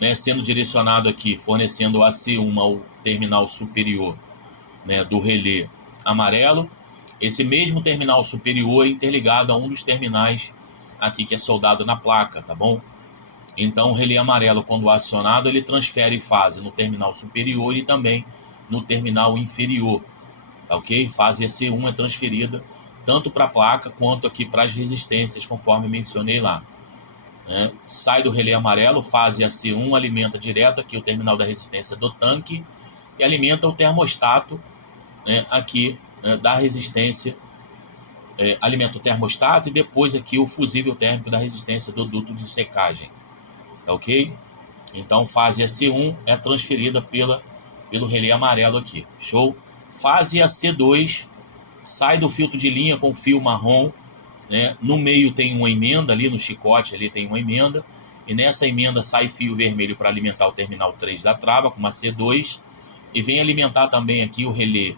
né, sendo direcionado aqui, fornecendo a C1 ao terminal superior, né, do relé amarelo. Esse mesmo terminal superior é interligado a um dos terminais aqui que é soldado na placa, tá bom? Então o relé amarelo, quando acionado, ele transfere fase no terminal superior e também no terminal inferior, tá ok? Fase C1 é transferida tanto para a placa quanto aqui para as resistências, conforme mencionei lá, né? Sai do relé amarelo, fase AC1, alimenta direto aqui o terminal da resistência do tanque e alimenta o termostato, né, aqui, né, da resistência, alimenta o termostato e depois aqui o fusível térmico da resistência do duto de secagem, tá ok? Então fase AC1 é transferida pelo relé amarelo aqui, show? Fase AC2 sai do filtro de linha com fio marrom, né? No meio tem uma emenda ali, no chicote ali tem uma emenda, e nessa emenda sai fio vermelho para alimentar o terminal 3 da trava, com uma C2, e vem alimentar também aqui o relé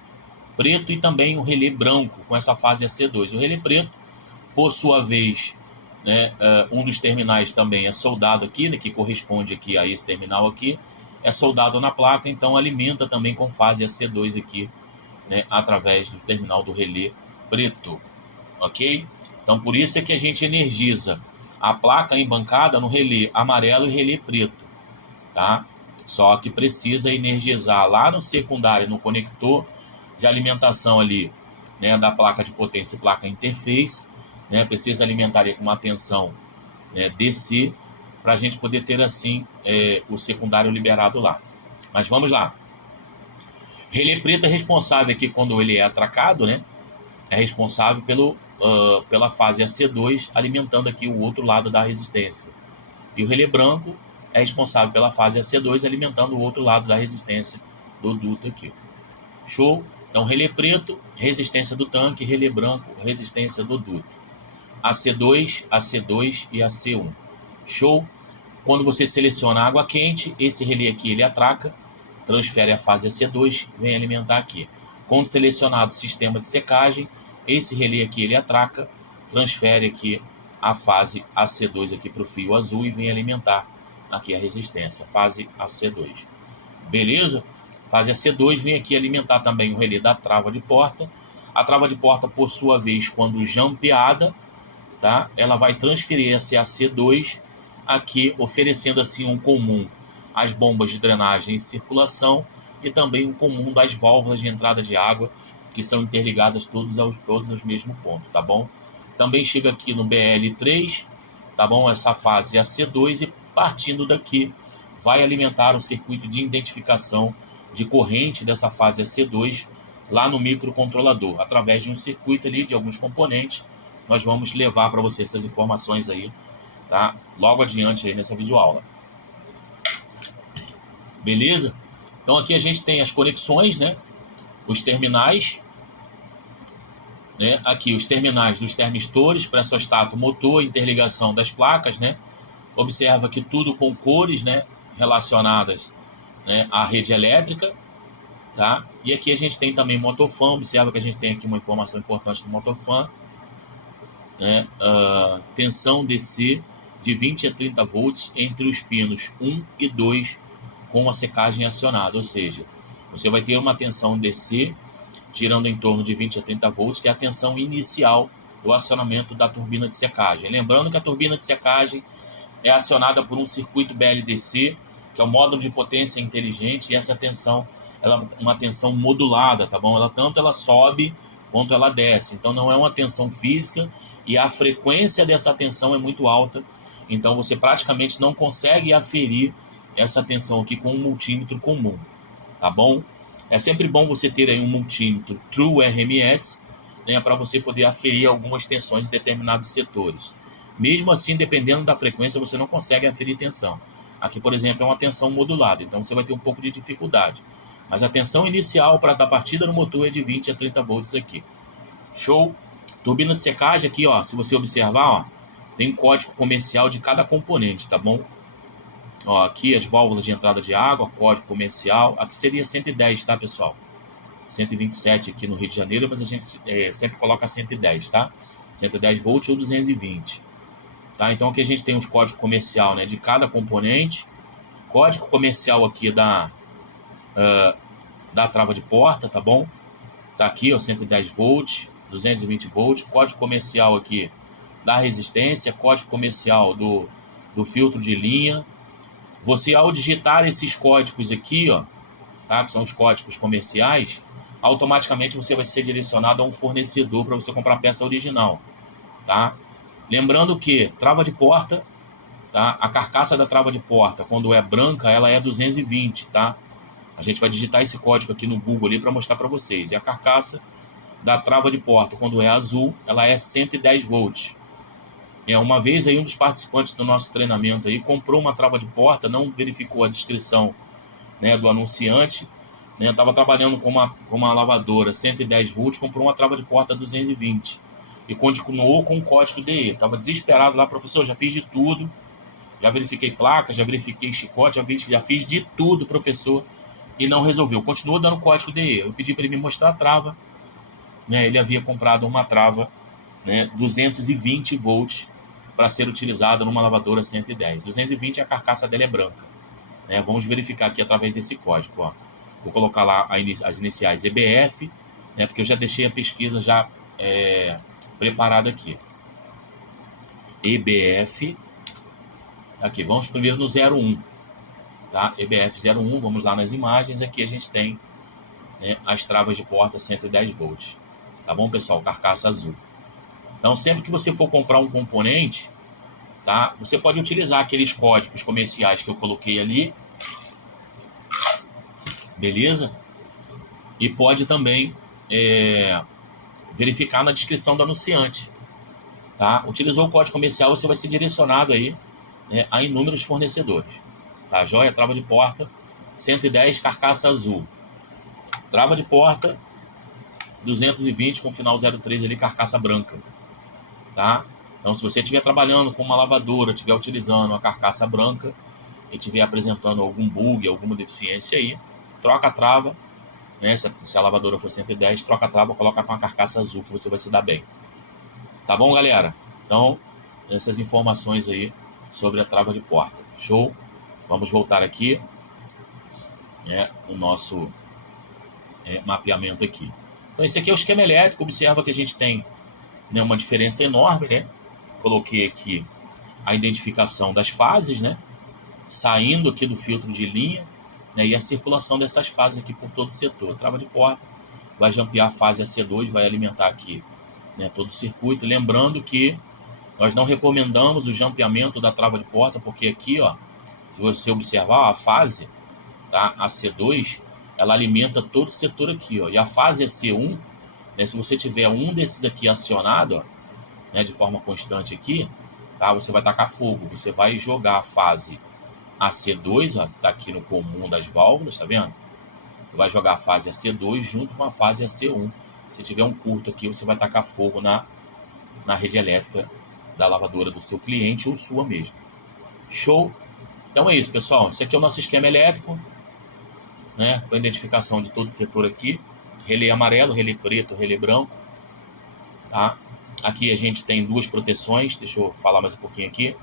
preto e também o relé branco, com essa fase AC2. O relé preto, por sua vez, né, um dos terminais também é soldado aqui, né, que corresponde aqui a esse terminal aqui, é soldado na placa, então alimenta também com fase AC2 aqui, né, através do terminal do relé preto, ok? Então por isso é que a gente energiza a placa embancada no relé amarelo e relé preto, tá? Só que precisa energizar lá no secundário, no conector de alimentação ali, né, da placa de potência e placa interface, né, precisa alimentar ali com uma tensão, né, DC, para a gente poder ter assim o secundário liberado lá. Mas vamos lá. Relé preto é responsável aqui quando ele é atracado, né? É responsável pela fase AC2, alimentando aqui o outro lado da resistência. E o relé branco é responsável pela fase AC2, alimentando o outro lado da resistência do duto aqui. Show? Então, relé preto, resistência do tanque, relé branco, resistência do duto. AC2, AC2 e AC1. Show? Quando você seleciona água quente, esse relé aqui ele atraca, transfere a fase AC2, vem alimentar aqui. Quando selecionado sistema de secagem, esse relé aqui ele atraca, transfere aqui a fase AC2 aqui para o fio azul e vem alimentar aqui a resistência, fase AC2. Beleza? Fase AC2 vem aqui alimentar também o relé da trava de porta. A trava de porta, por sua vez, quando jampeada, tá? Ela vai transferir esse AC2 aqui, oferecendo assim um comum às bombas de drenagem e circulação e também um comum das válvulas de entrada de água, que são interligadas todas ao mesmo ponto, tá bom? Também chega aqui no BL3, tá bom? Essa fase AC2 e partindo daqui vai alimentar o circuito de identificação de corrente dessa fase AC2 lá no microcontrolador, através de um circuito ali de alguns componentes. Nós vamos levar para você essas informações aí, tá? Logo adiante aí nessa videoaula. Beleza? Então aqui a gente tem as conexões, né? Os terminais, né? Aqui os terminais dos termistores, pressostato, motor, interligação das placas, né? Observa que tudo com cores, né, relacionadas, né, à rede elétrica, tá? E aqui a gente tem também motofã. Observa que a gente tem aqui uma informação importante do motofã, né? Tensão DC de 20 a 30 volts entre os pinos 1 e 2 com a secagem acionada, ou seja, você vai ter uma tensão DC girando em torno de 20 a 30 volts, que é a tensão inicial do acionamento da turbina de secagem. Lembrando que a turbina de secagem é acionada por um circuito BLDC, que é o módulo de potência inteligente, e essa tensão ela é uma tensão modulada, tá bom? Tanto ela sobe quanto ela desce, então não é uma tensão física e a frequência dessa tensão é muito alta, então você praticamente não consegue aferir essa tensão aqui com um multímetro comum, tá bom? É sempre bom você ter aí um multímetro True RMS, né, para você poder aferir algumas tensões em determinados setores. Mesmo assim, dependendo da frequência, você não consegue aferir tensão. Aqui, por exemplo, é uma tensão modulada, então você vai ter um pouco de dificuldade. Mas a tensão inicial para da partida no motor é de 20 a 30 volts aqui. Show? Turbina de secagem aqui, ó, se você observar, ó, tem um código comercial de cada componente, tá bom? Ó, aqui as válvulas de entrada de água, código comercial. Aqui seria 110, tá, pessoal? 127 aqui no Rio de Janeiro, mas a gente sempre coloca 110, tá? 110 volts ou 220. Tá? Então aqui a gente tem os códigos comercial, né, de cada componente. Código comercial aqui da trava de porta, tá bom? Tá aqui, ó, 110 volts, 220 volts. Código comercial aqui da resistência, código comercial do filtro de linha. Você, ao digitar esses códigos aqui, ó, tá, que são os códigos comerciais, automaticamente você vai ser direcionado a um fornecedor para você comprar a peça original, tá? Lembrando que trava de porta, tá? A carcaça da trava de porta, quando é branca, ela é 220, tá? A gente vai digitar esse código aqui no Google ali para mostrar para vocês. E a carcaça da trava de porta, quando é azul, ela é 110 volts. Uma vez aí um dos participantes do nosso treinamento aí comprou uma trava de porta, não verificou a descrição, né, do anunciante, né, estava trabalhando com uma lavadora 110 volts, comprou uma trava de porta 220. e continuou com o código DE. Estava desesperado lá, professor, já fiz de tudo, já verifiquei placa, já verifiquei chicote, já fiz de tudo, professor, e não resolveu. Continuou dando código DE. Eu pedi para ele me mostrar a trava, né? Ele havia comprado uma trava, né, 220 volts para ser utilizada numa lavadora 110. 220, a carcaça dela é branca. Né? Vamos verificar aqui através desse código. Ó. Vou colocar lá as iniciais EBF, né, porque eu já deixei a pesquisa já preparada aqui. EBF. Aqui, vamos primeiro no 01. Tá? EBF 01, vamos lá nas imagens. Aqui a gente tem, né, as travas de porta 110 volts. Tá bom, pessoal? Carcaça azul. Então, sempre que você for comprar um componente, tá, você pode utilizar aqueles códigos comerciais que eu coloquei ali. Beleza? E pode também verificar na descrição do anunciante. Tá? Utilizou o código comercial, você vai ser direcionado aí, né, a inúmeros fornecedores. Tá? Joia, trava de porta, 110, carcaça azul. Trava de porta, 220 com final 03 ali, carcaça branca. Tá? Então, se você estiver trabalhando com uma lavadora, estiver utilizando uma carcaça branca e estiver apresentando algum bug, alguma deficiência aí, troca a trava, né? Se a lavadora for 110, troca a trava, coloca com a carcaça azul que você vai se dar bem. Tá bom, galera? Então, essas informações aí sobre a trava de porta. Show? Vamos voltar aqui, né, o nosso mapeamento aqui. Então, esse aqui é o esquema elétrico. Observa que a gente tem, né, uma diferença enorme, né? Coloquei aqui a identificação das fases, né? Saindo aqui do filtro de linha, né, e a circulação dessas fases aqui por todo o setor. Trava de porta vai jampear a fase AC2, vai alimentar aqui, né, todo o circuito. Lembrando que nós não recomendamos o jampeamento da trava de porta, porque aqui, ó, se você observar a fase, tá, AC2, ela alimenta todo o setor aqui, ó, e a fase AC1, né, se você tiver um desses aqui acionado, ó, né, de forma constante aqui, tá, você vai tacar fogo, você vai jogar a fase AC2, ó, que está aqui no comum das válvulas, tá vendo? Você vai jogar a fase AC2 junto com a fase AC1. Se tiver um curto aqui, você vai tacar fogo na rede elétrica da lavadora do seu cliente ou sua mesmo. Show? Então é isso, pessoal. Esse aqui é o nosso esquema elétrico, né, com a identificação de todo o setor aqui. Relé amarelo, relé preto, relé branco. Tá? Aqui a gente tem duas proteções. Deixa eu falar mais um pouquinho aqui.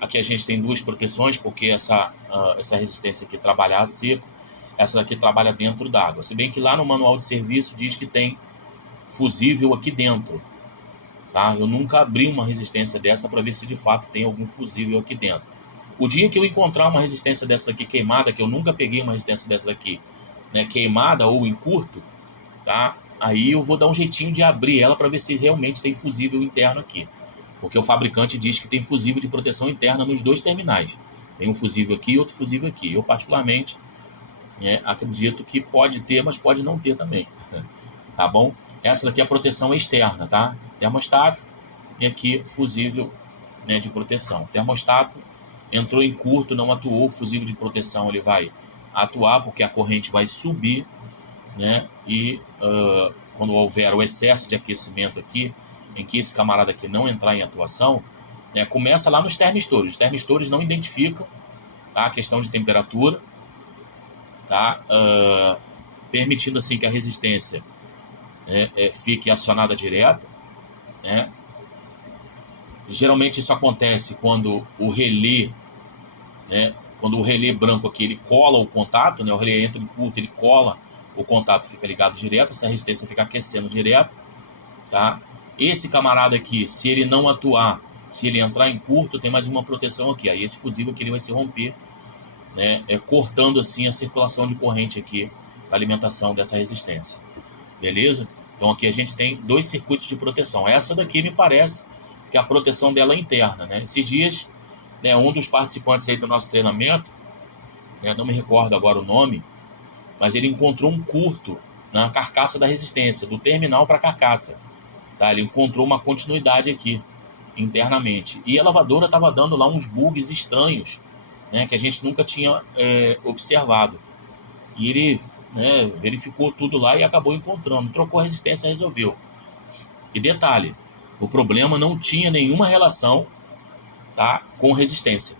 Aqui a gente tem duas proteções, porque essa resistência aqui trabalha a seco, essa daqui trabalha dentro d'água. Se bem que lá no manual de serviço diz que tem fusível aqui dentro. Tá? Eu nunca abri uma resistência dessa para ver se de fato tem algum fusível aqui dentro. O dia que eu encontrar uma resistência dessa daqui queimada, que eu nunca peguei uma resistência dessa daqui, né, queimada ou em curto, tá? Aí eu vou dar um jeitinho de abrir ela para ver se realmente tem fusível interno aqui. Porque o fabricante diz que tem fusível de proteção interna nos dois terminais. Tem um fusível aqui e outro fusível aqui. Eu, particularmente, acredito que pode ter, mas pode não ter também. Tá bom? Essa daqui é a proteção externa, tá? Termostato e aqui fusível, né, de proteção. Termostato entrou em curto, não atuou. O fusível de proteção ele vai atuar porque a corrente vai subir, né? E quando houver o excesso de aquecimento aqui, em que esse camarada aqui não entrar em atuação, né, começa lá nos termistores. Os termistores não identificam, tá, a questão de temperatura, tá, permitindo assim que a resistência fique acionada direto, né. Geralmente isso acontece quando o relé, né, quando o relé branco aqui ele cola o contato, né, o relé entra em curto, ele cola o contato, fica ligado direto, essa resistência fica aquecendo direto, tá. Esse camarada aqui, se ele não atuar, se ele entrar em curto, tem mais uma proteção aqui. Aí esse fusível aqui ele vai se romper, né, cortando assim a circulação de corrente aqui, a alimentação dessa resistência. Beleza? Então aqui a gente tem dois circuitos de proteção. Essa daqui me parece que a proteção dela é interna, né? Esses dias, né, um dos participantes aí do nosso treinamento, né, não me recordo agora o nome, mas ele encontrou um curto na carcaça da resistência, do terminal para a carcaça. Tá, ele encontrou uma continuidade aqui, internamente. E a lavadora estava dando lá uns bugs estranhos, né, que a gente nunca tinha observado. E ele, verificou tudo lá e acabou encontrando. Trocou a resistência, resolveu. E detalhe, O problema não tinha nenhuma relação, tá, com resistência,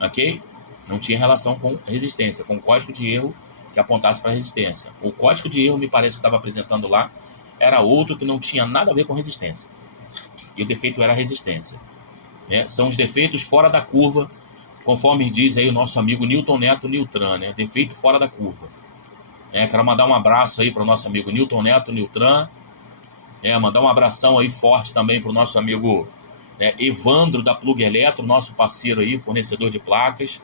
ok? Não tinha relação com resistência, com código de erro que apontasse para resistência. O código de erro, me parece que estava apresentando lá, era outro que não tinha nada a ver com resistência. E o defeito era a resistência. Né? São os defeitos fora da curva, conforme diz aí o nosso amigo Newton Neto Niltran, né? Defeito fora da curva. Quero mandar um abraço aí para o nosso amigo Newton Neto Niltran. Mandar um abração aí forte também para o nosso amigo Evandro da Plug Eletro, nosso parceiro aí, fornecedor de placas.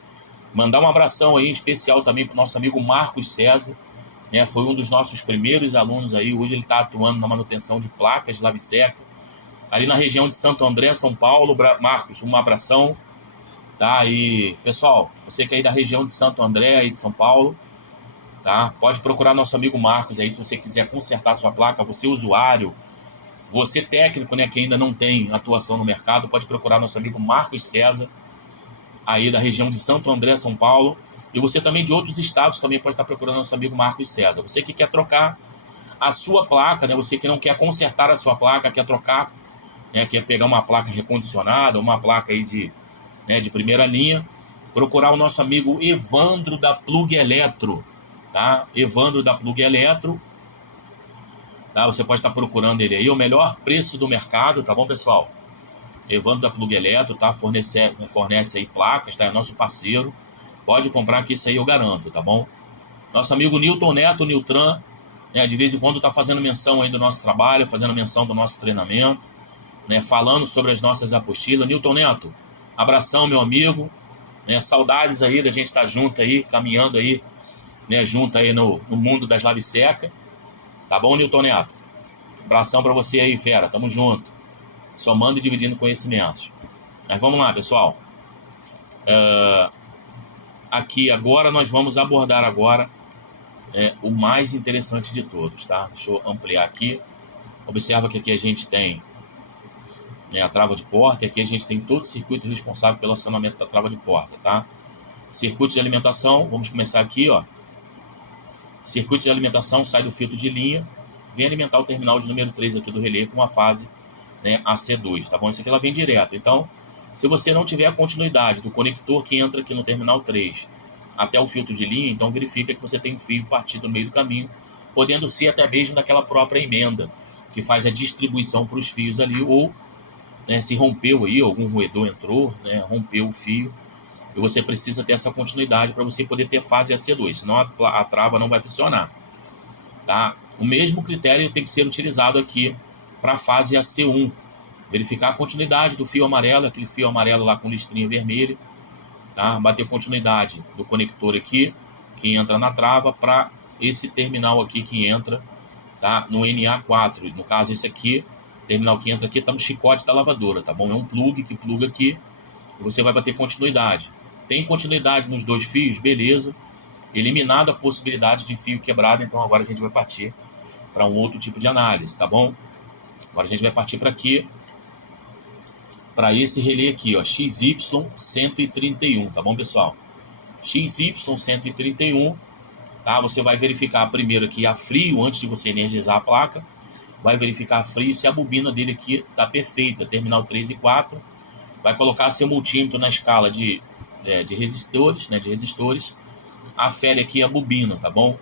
Mandar um abração aí especial também para o nosso amigo Marcos César, foi um dos nossos primeiros alunos aí. Hoje ele está atuando na manutenção de placas de lave-seca ali na região de Santo André, São Paulo. Marcos, um abração, tá? E pessoal, você que é aí da região de Santo André, aí de São Paulo, tá? Pode procurar nosso amigo Marcos aí se você quiser consertar sua placa. Você usuário, você técnico, que ainda não tem atuação no mercado, pode procurar nosso amigo Marcos César, aí da região de Santo André, São Paulo. E você também de outros estados também pode estar procurando nosso amigo Marcos César. Você que quer trocar a sua placa, você que não quer consertar a sua placa, quer trocar, quer pegar uma placa recondicionada, uma placa aí de primeira linha, procurar o nosso amigo Evandro da Plug Eletro, tá? Evandro da Plug Eletro, tá? Você pode estar procurando ele aí, o melhor preço do mercado, tá bom, pessoal? Evandro da Plug Eletro, tá? Fornece aí placas, tá? É nosso parceiro. Pode comprar que isso aí eu garanto, tá bom? Nosso amigo Newton Neto Niltran, de vez em quando está fazendo menção aí do nosso trabalho, fazendo menção do nosso treinamento, falando sobre as nossas apostilas. Newton Neto, abração, meu amigo, saudades aí da gente estar junto aí, caminhando aí, junto aí no mundo das lave-seca, tá bom, Newton Neto? Abração para você aí, fera, tamo junto, somando e dividindo conhecimentos. Mas vamos lá, pessoal. Aqui agora nós vamos abordar agora o mais interessante de todos, tá? Deixa eu ampliar aqui. Observa que aqui a gente tem a trava de porta, e aqui a gente tem todo o circuito responsável pelo acionamento da trava de porta, tá? Circuito de alimentação, vamos começar aqui, ó. Circuito de alimentação sai do filtro de linha, vem alimentar o terminal de número 3 aqui do relé com uma fase AC2, tá bom? Isso aqui ela vem direto. Então, se você não tiver a continuidade do conector que entra aqui no terminal 3 até o filtro de linha, então verifica que você tem um fio partido no meio do caminho, podendo ser até mesmo daquela própria emenda que faz a distribuição para os fios ali, ou se rompeu aí, algum roedor entrou, rompeu o fio, e você precisa ter essa continuidade para você poder ter fase AC2, senão a trava não vai funcionar, tá? O mesmo critério tem que ser utilizado aqui para a fase AC1, verificar a continuidade do fio amarelo, aquele fio amarelo lá com listrinha vermelha, tá? Bater continuidade do conector aqui, que entra na trava, para esse terminal aqui que entra, tá? No NA4, no caso esse aqui, terminal que entra aqui está no chicote da lavadora, tá bom? É um plug que pluga aqui e você vai bater continuidade. Tem continuidade nos dois fios, beleza. Eliminado a possibilidade de fio quebrado, então agora a gente vai partir para um outro tipo de análise, tá bom? Agora a gente vai partir para aqui, para esse relé aqui, ó, XY131, tá bom, pessoal? XY131, tá? Você vai verificar primeiro aqui a frio, antes de você energizar a placa. Vai verificar a frio se a bobina dele aqui está perfeita, terminal 3 e 4. Vai colocar seu multímetro na escala de resistores, afere aqui a bobina, tá bom?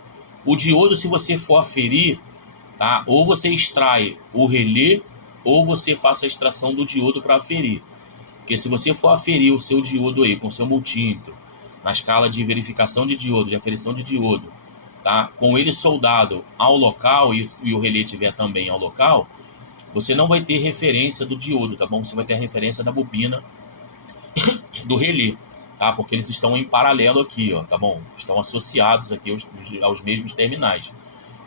O diodo, se você for aferir, tá? Ou você extrai o relé, ou você faça a extração do diodo para aferir. Porque se você for aferir o seu diodo aí com o seu multímetro, na escala de verificação de diodo, de aferição de diodo, tá? Com ele soldado ao local e o relé estiver também ao local, você não vai ter referência do diodo, tá bom? Você vai ter a referência da bobina do relé, tá? Porque eles estão em paralelo aqui, ó, tá bom? Estão associados aqui aos mesmos terminais.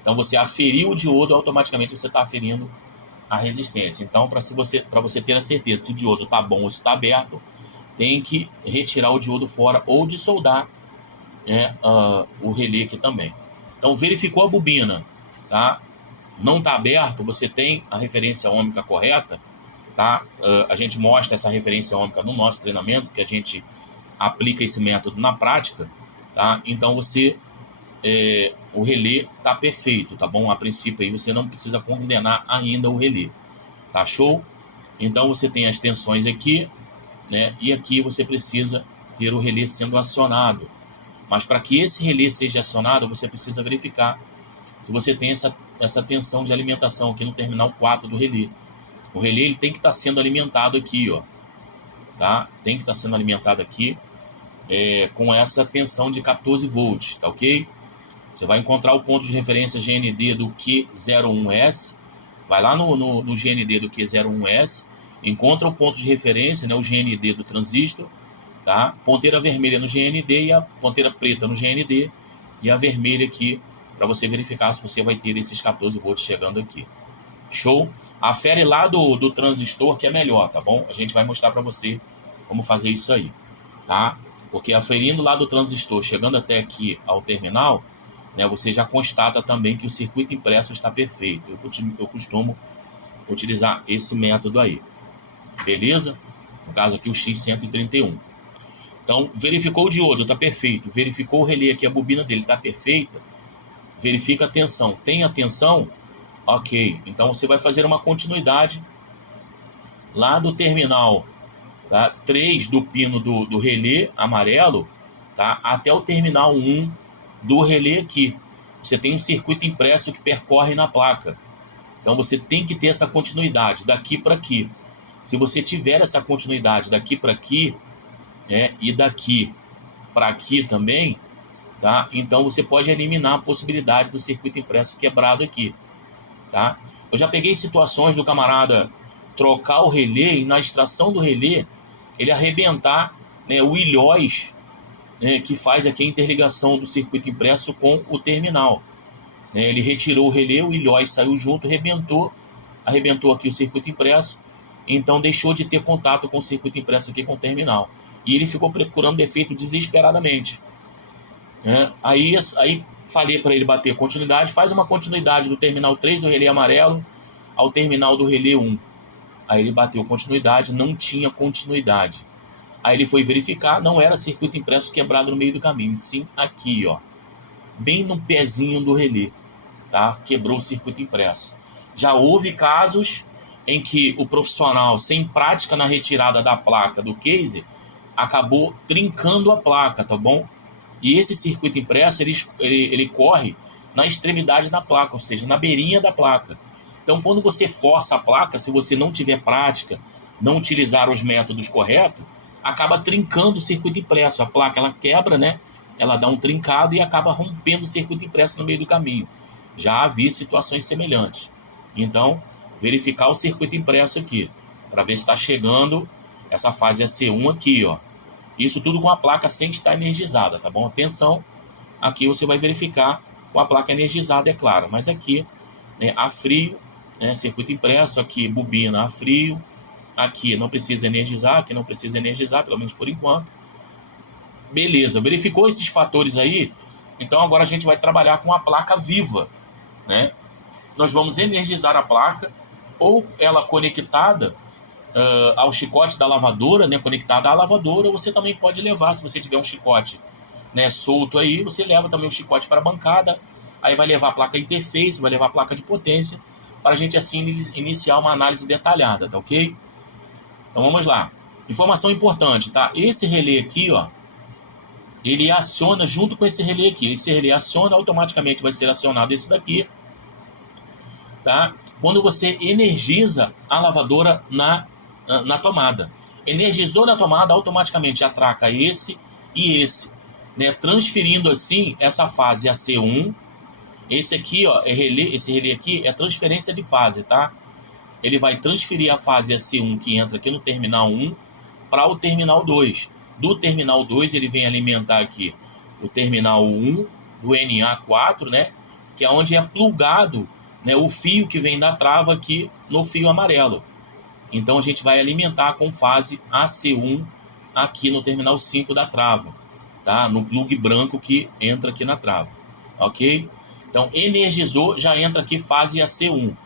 Então, você aferir o diodo, automaticamente você está aferindo a resistência. Então, para você ter a certeza se o diodo está bom ou se está aberto, tem que retirar o diodo fora ou desoldar o relé aqui também. Então, verificou a bobina, tá? Não está aberto, você tem a referência ôhmica correta, tá? A gente mostra essa referência ôhmica no nosso treinamento, que a gente aplica esse método na prática, tá? Então, o relé está perfeito, tá bom? A princípio, aí você não precisa condenar ainda o relé, tá show? Então você tem as tensões aqui, né? E aqui você precisa ter o relé sendo acionado. Mas para que esse relé seja acionado, você precisa verificar se você tem essa tensão de alimentação aqui no terminal 4 do relé. O relé ele tem que estar sendo alimentado aqui, ó, tá? Tem que estar sendo alimentado aqui com essa tensão de 14 volts, tá ok? Você vai encontrar o ponto de referência GND do Q01S, vai lá no GND do Q01S, encontra o ponto de referência, né, o GND do transistor, tá? Ponteira vermelha no GND e a ponteira preta no GND, e a vermelha aqui, para você verificar se você vai ter esses 14 volts chegando aqui. Show? Afere lá do transistor que é melhor, tá bom? A gente vai mostrar para você como fazer isso aí, tá? Porque aferindo lá do transistor, chegando até aqui ao terminal, né, você já constata também que o circuito impresso está perfeito. Eu costumo utilizar esse método aí. Beleza? No caso aqui o X131. Então, verificou o diodo, está perfeito. Verificou o relé aqui, a bobina dele está perfeita. Verifica a tensão. Tem a tensão? Ok. Então, você vai fazer uma continuidade lá do terminal, tá? 3 do pino do relé amarelo, tá? Até o terminal 1 do relé aqui. Você tem um circuito impresso que percorre na placa. Então, você tem que ter essa continuidade daqui para aqui. Se você tiver essa continuidade daqui para aqui, né, e daqui para aqui também, tá? Então você pode eliminar a possibilidade do circuito impresso quebrado aqui, tá? Eu já peguei situações do camarada trocar o relé e na extração do relé ele arrebentar, né, o ilhós, né, que faz aqui a interligação do circuito impresso com o terminal, né? Ele retirou o relé, o ilhós saiu junto, arrebentou aqui o circuito impresso, então deixou de ter contato com o circuito impresso aqui com o terminal. E ele ficou procurando defeito desesperadamente. Aí falei para ele bater continuidade, faz uma continuidade do terminal 3 do relé amarelo ao terminal do relé 1. Aí ele bateu continuidade, não tinha continuidade. Aí ele foi verificar, não era circuito impresso quebrado no meio do caminho, sim aqui, ó, bem no pezinho do relé, tá? Quebrou o circuito impresso. Já houve casos em que o profissional, sem prática na retirada da placa do case, acabou trincando a placa, tá bom? E esse circuito impresso, ele corre na extremidade da placa, ou seja, na beirinha da placa. Então, quando você força a placa, se você não tiver prática, não utilizar os métodos corretos, acaba trincando o circuito impresso. A placa, ela quebra, né? Ela dá um trincado e acaba rompendo o circuito impresso no meio do caminho. Já havia situações semelhantes. Então, verificar o circuito impresso aqui, para ver se está chegando essa fase AC1 aqui, ó. Isso tudo com a placa sem estar energizada, tá bom? Atenção, aqui você vai verificar com a placa energizada, é claro. Mas aqui, né, a frio, né, circuito impresso, aqui bobina a frio, aqui não precisa energizar, aqui não precisa energizar, pelo menos por enquanto. Beleza, verificou esses fatores aí? Então agora a gente vai trabalhar com a placa viva, né? Nós vamos energizar a placa, ou ela conectada ao chicote da lavadora, né, conectada à lavadora, ou você também pode levar, se você tiver um chicote, né, solto aí, você leva também o chicote para a bancada, aí vai levar a placa interface, vai levar a placa de potência, para a gente assim iniciar uma análise detalhada, tá ok? Então vamos lá. Informação importante, tá? Esse relé aqui, ó, ele aciona junto com esse relé aqui. Esse relé aciona, automaticamente vai ser acionado esse daqui, tá? Quando você energiza a lavadora na tomada. Energizou na tomada, automaticamente atraca esse e esse, né? Transferindo assim essa fase AC1. Esse aqui, ó, esse relé aqui é transferência de fase, tá? Ele vai transferir a fase AC1 que entra aqui no terminal 1 para o terminal 2. Do terminal 2 ele vem alimentar aqui o terminal 1 do NA4, né? Que é onde é plugado, né, o fio que vem da trava aqui no fio amarelo. Então a gente vai alimentar com fase AC1 aqui no terminal 5 da trava, tá? No plug branco que entra aqui na trava, ok? Então energizou, já entra aqui fase AC1.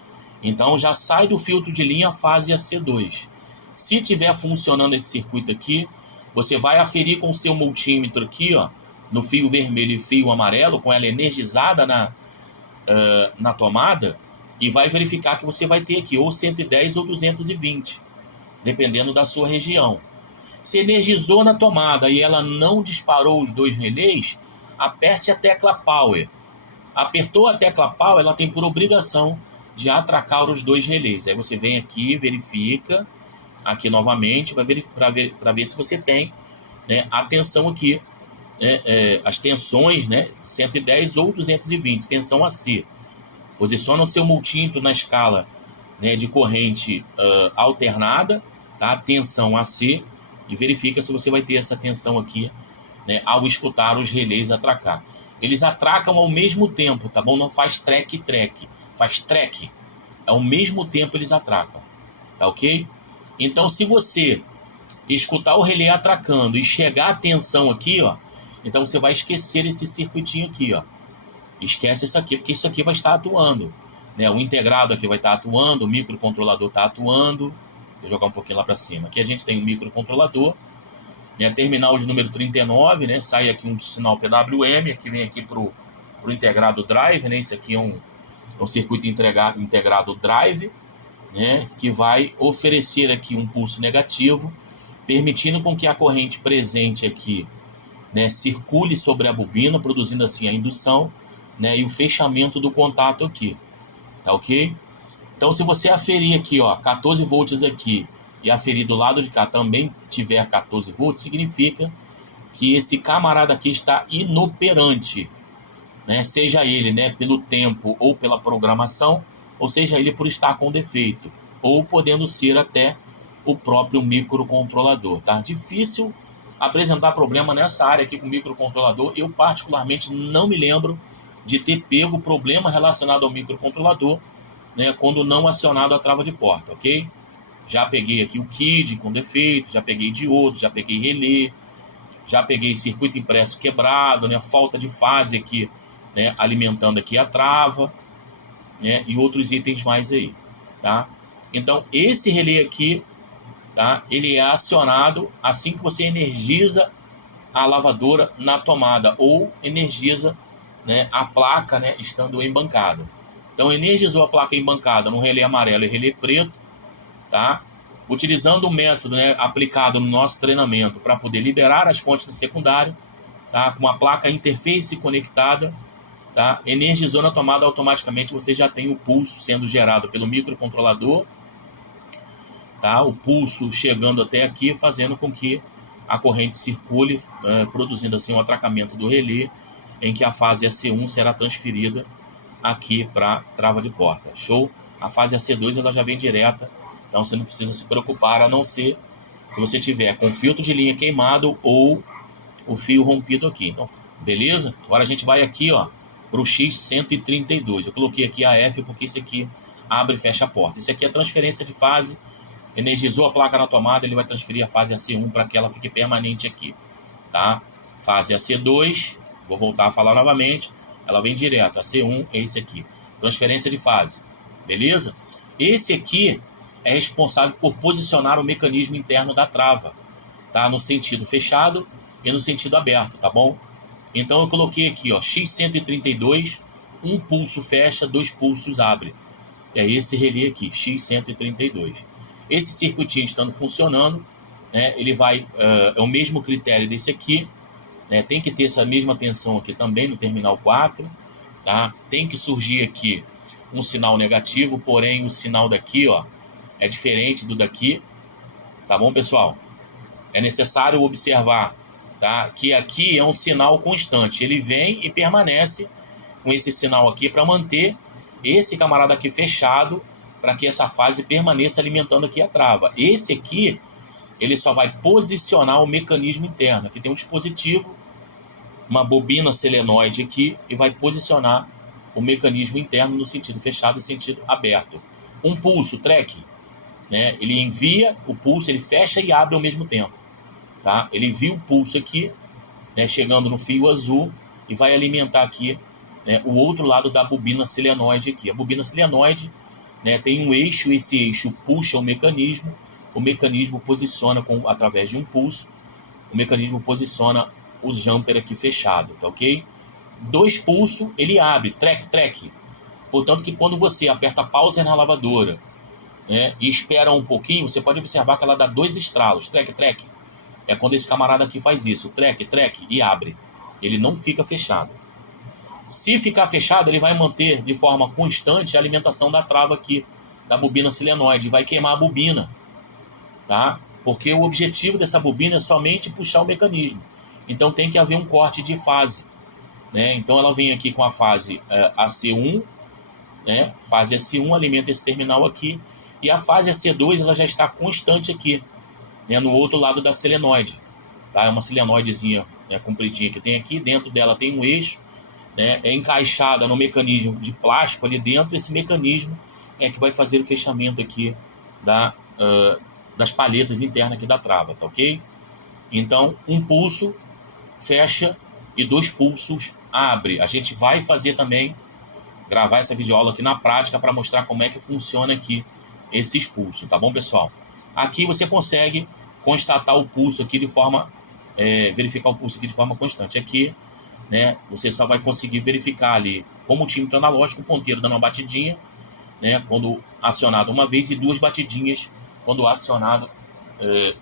Então já sai do filtro de linha fase AC2. Se tiver funcionando esse circuito aqui, você vai aferir com o seu multímetro aqui, ó, no fio vermelho e fio amarelo, com ela energizada na tomada, e vai verificar que você vai ter aqui ou 110 ou 220, dependendo da sua região. Se energizou na tomada e ela não disparou os 2 relés, aperte a tecla Power. Apertou a tecla Power, ela tem por obrigação de atracar os 2 relés. Aí você vem aqui, verifica, aqui novamente, para ver se você tem, né, a tensão aqui, as tensões, né, 110 ou 220, tensão AC. Posiciona o seu multímetro na escala, né, de corrente alternada, tá? Tensão AC, e verifica se você vai ter essa tensão aqui, né, ao escutar os relés atracar. Eles atracam ao mesmo tempo, tá bom? Não faz track, faz track. Ao mesmo tempo eles atracam, tá ok? Então, se você escutar o relé atracando e chegar a tensão aqui, ó, então você vai esquecer esse circuitinho aqui, ó. Esquece isso aqui, porque isso aqui vai estar atuando, né? O integrado aqui vai estar atuando, o microcontrolador está atuando. Vou jogar um pouquinho lá para cima. Aqui a gente tem um microcontrolador, né? Terminal de número 39, né? Sai aqui um sinal PWM, aqui vem aqui para o integrado drive, né? Isso aqui é um circuito integrado drive, né? Que vai oferecer aqui um pulso negativo, permitindo com que a corrente presente aqui, né, circule sobre a bobina, produzindo assim a indução, né, e o fechamento do contato aqui, tá ok? Então, se você aferir aqui, ó, 14 volts aqui, e aferir do lado de cá também tiver 14 volts, significa que esse camarada aqui está inoperante, né, seja ele, né, pelo tempo ou pela programação, ou seja ele por estar com defeito, ou podendo ser até o próprio microcontrolador, tá? Difícil apresentar problema nessa área aqui com o microcontrolador. Eu particularmente não me lembro de ter pego problema relacionado ao microcontrolador, né, quando não acionado a trava de porta, ok? Já peguei aqui o KID com defeito, já peguei diodo, já peguei relé, já peguei circuito impresso quebrado, né, falta de fase aqui, né, alimentando aqui a trava, né, e outros itens mais aí, tá? Então, esse relé aqui, tá, ele é acionado assim que você energiza a lavadora na tomada ou energiza, né, a placa, né, estando embancada. Então, energizou a placa embancada no relé amarelo e relé preto, tá? Utilizando o método, né, aplicado no nosso treinamento para poder liberar as fontes no secundário, tá? Com a placa interface conectada, tá? Energizou na tomada, automaticamente você já tem o pulso sendo gerado pelo microcontrolador, tá? O pulso chegando até aqui, fazendo com que a corrente circule, produzindo assim um atracamento do relé, em que a fase AC1 será transferida aqui para trava de porta. Show? A fase AC2 ela já vem direta, então você não precisa se preocupar, a não ser se você tiver com filtro de linha queimado ou o fio rompido aqui. Então, beleza? Agora a gente vai aqui, ó, para o X132. Eu coloquei aqui a F porque isso aqui abre e fecha a porta. Isso aqui é transferência de fase. Energizou a placa na tomada, ele vai transferir a fase AC1 para que ela fique permanente aqui, tá? Fase AC2, vou voltar a falar novamente, ela vem direto, AC1 é esse aqui, transferência de fase, beleza? Esse aqui é responsável por posicionar o mecanismo interno da trava, tá? No sentido fechado e no sentido aberto, tá bom? Então eu coloquei aqui, ó, X132, um pulso fecha, 2 pulsos abre, é esse relé aqui, X132. Esse circuitinho estando funcionando, né, ele vai, é o mesmo critério desse aqui, né, tem que ter essa mesma tensão aqui também no terminal 4, tá? Tem que surgir aqui um sinal negativo, porém o sinal daqui, ó, é diferente do daqui, tá bom, pessoal? É necessário observar, tá, que aqui é um sinal constante, ele vem e permanece com esse sinal aqui para manter esse camarada aqui fechado, para que essa fase permaneça alimentando aqui a trava. Esse aqui, ele só vai posicionar o mecanismo interno. Aqui tem um dispositivo, uma bobina selenoide aqui, e vai posicionar o mecanismo interno no sentido fechado e sentido aberto. Um pulso, track, né? Ele envia o pulso, ele fecha e abre ao mesmo tempo, tá? Ele envia o pulso aqui, né, chegando no fio azul, e vai alimentar aqui, né, o outro lado da bobina selenoide aqui. A bobina selenoide, né, tem um eixo, esse eixo puxa o mecanismo posiciona através de um pulso, o mecanismo posiciona o jumper aqui fechado, tá ok? 2 pulsos, ele abre, track. Portanto que quando você aperta pause na lavadora, né, e espera um pouquinho, você pode observar que ela dá 2 estralos, trec, trec. É quando esse camarada aqui faz isso, trec, trec, e abre. Ele não fica fechado. Se ficar fechado, ele vai manter de forma constante a alimentação da trava aqui, da bobina silenoide, vai queimar a bobina, tá? Porque o objetivo dessa bobina é somente puxar o mecanismo. Então tem que haver um corte de fase, né? Então ela vem aqui com a fase AC1, né? Fase AC1 alimenta esse terminal aqui, e a fase AC2 ela já está constante aqui, né? No outro lado da selenoide, tá? É uma selenoidezinha, né, compridinha que tem aqui, dentro dela tem um eixo, né? É encaixada no mecanismo de plástico ali dentro. Esse mecanismo é que vai fazer o fechamento aqui das palhetas internas aqui da trava, tá ok? Então, um pulso fecha e 2 pulsos abre. A gente vai fazer também, gravar essa videoaula aqui na prática para mostrar como é que funciona aqui esses pulsos, tá bom, pessoal? Aqui você consegue constatar o pulso aqui de forma, verificar o pulso aqui de forma constante. Aqui, né, você só vai conseguir verificar ali com o multímetro analógico, o ponteiro dando uma batidinha, né, quando acionado uma vez, e 2 batidinhas quando acionado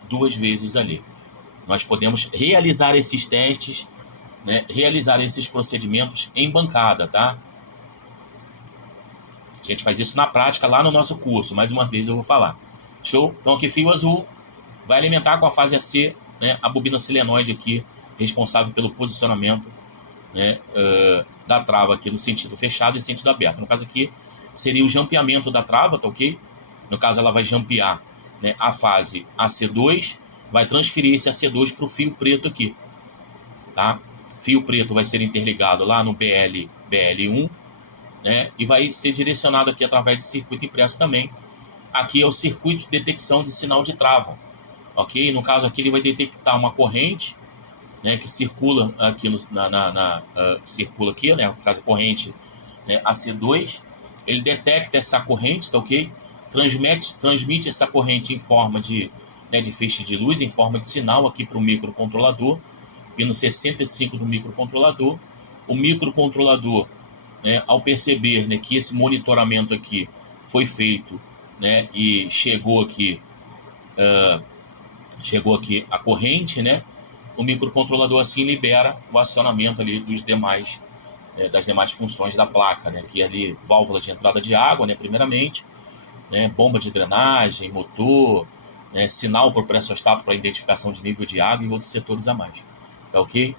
2 vezes ali. Nós podemos realizar esses testes, né, realizar esses procedimentos em bancada, tá? A gente faz isso na prática lá no nosso curso, mais uma vez eu vou falar. Show? Então aqui fio azul vai alimentar com a fase AC, né, a bobina silenoide aqui, responsável pelo posicionamento, né, da trava aqui no sentido fechado e sentido aberto. No caso aqui seria o jampeamento da trava, tá ok? No caso ela vai jampear, né, a fase AC2, vai transferir esse AC2 para o fio preto aqui, tá? Fio preto vai ser interligado lá no BL1, né, e vai ser direcionado aqui através de circuito impresso também. Aqui é o circuito de detecção de sinal de trava, ok? No caso aqui ele vai detectar uma corrente, né, que circula aqui, circula aqui, né, no caso a corrente, né, AC2, ele detecta essa corrente, tá ok? Transmite essa corrente em forma de, né, de feixe de luz, em forma de sinal aqui para o microcontrolador, pino 65 do microcontrolador. O microcontrolador, né, ao perceber, né, que esse monitoramento aqui foi feito, né, e chegou aqui a corrente, né, o microcontrolador assim libera o acionamento ali dos demais, das demais funções da placa, né, que é ali válvula de entrada de água, né, primeiramente, né, bomba de drenagem, motor, né, sinal por pressostato para identificação de nível de água e outros setores a mais, tá ok?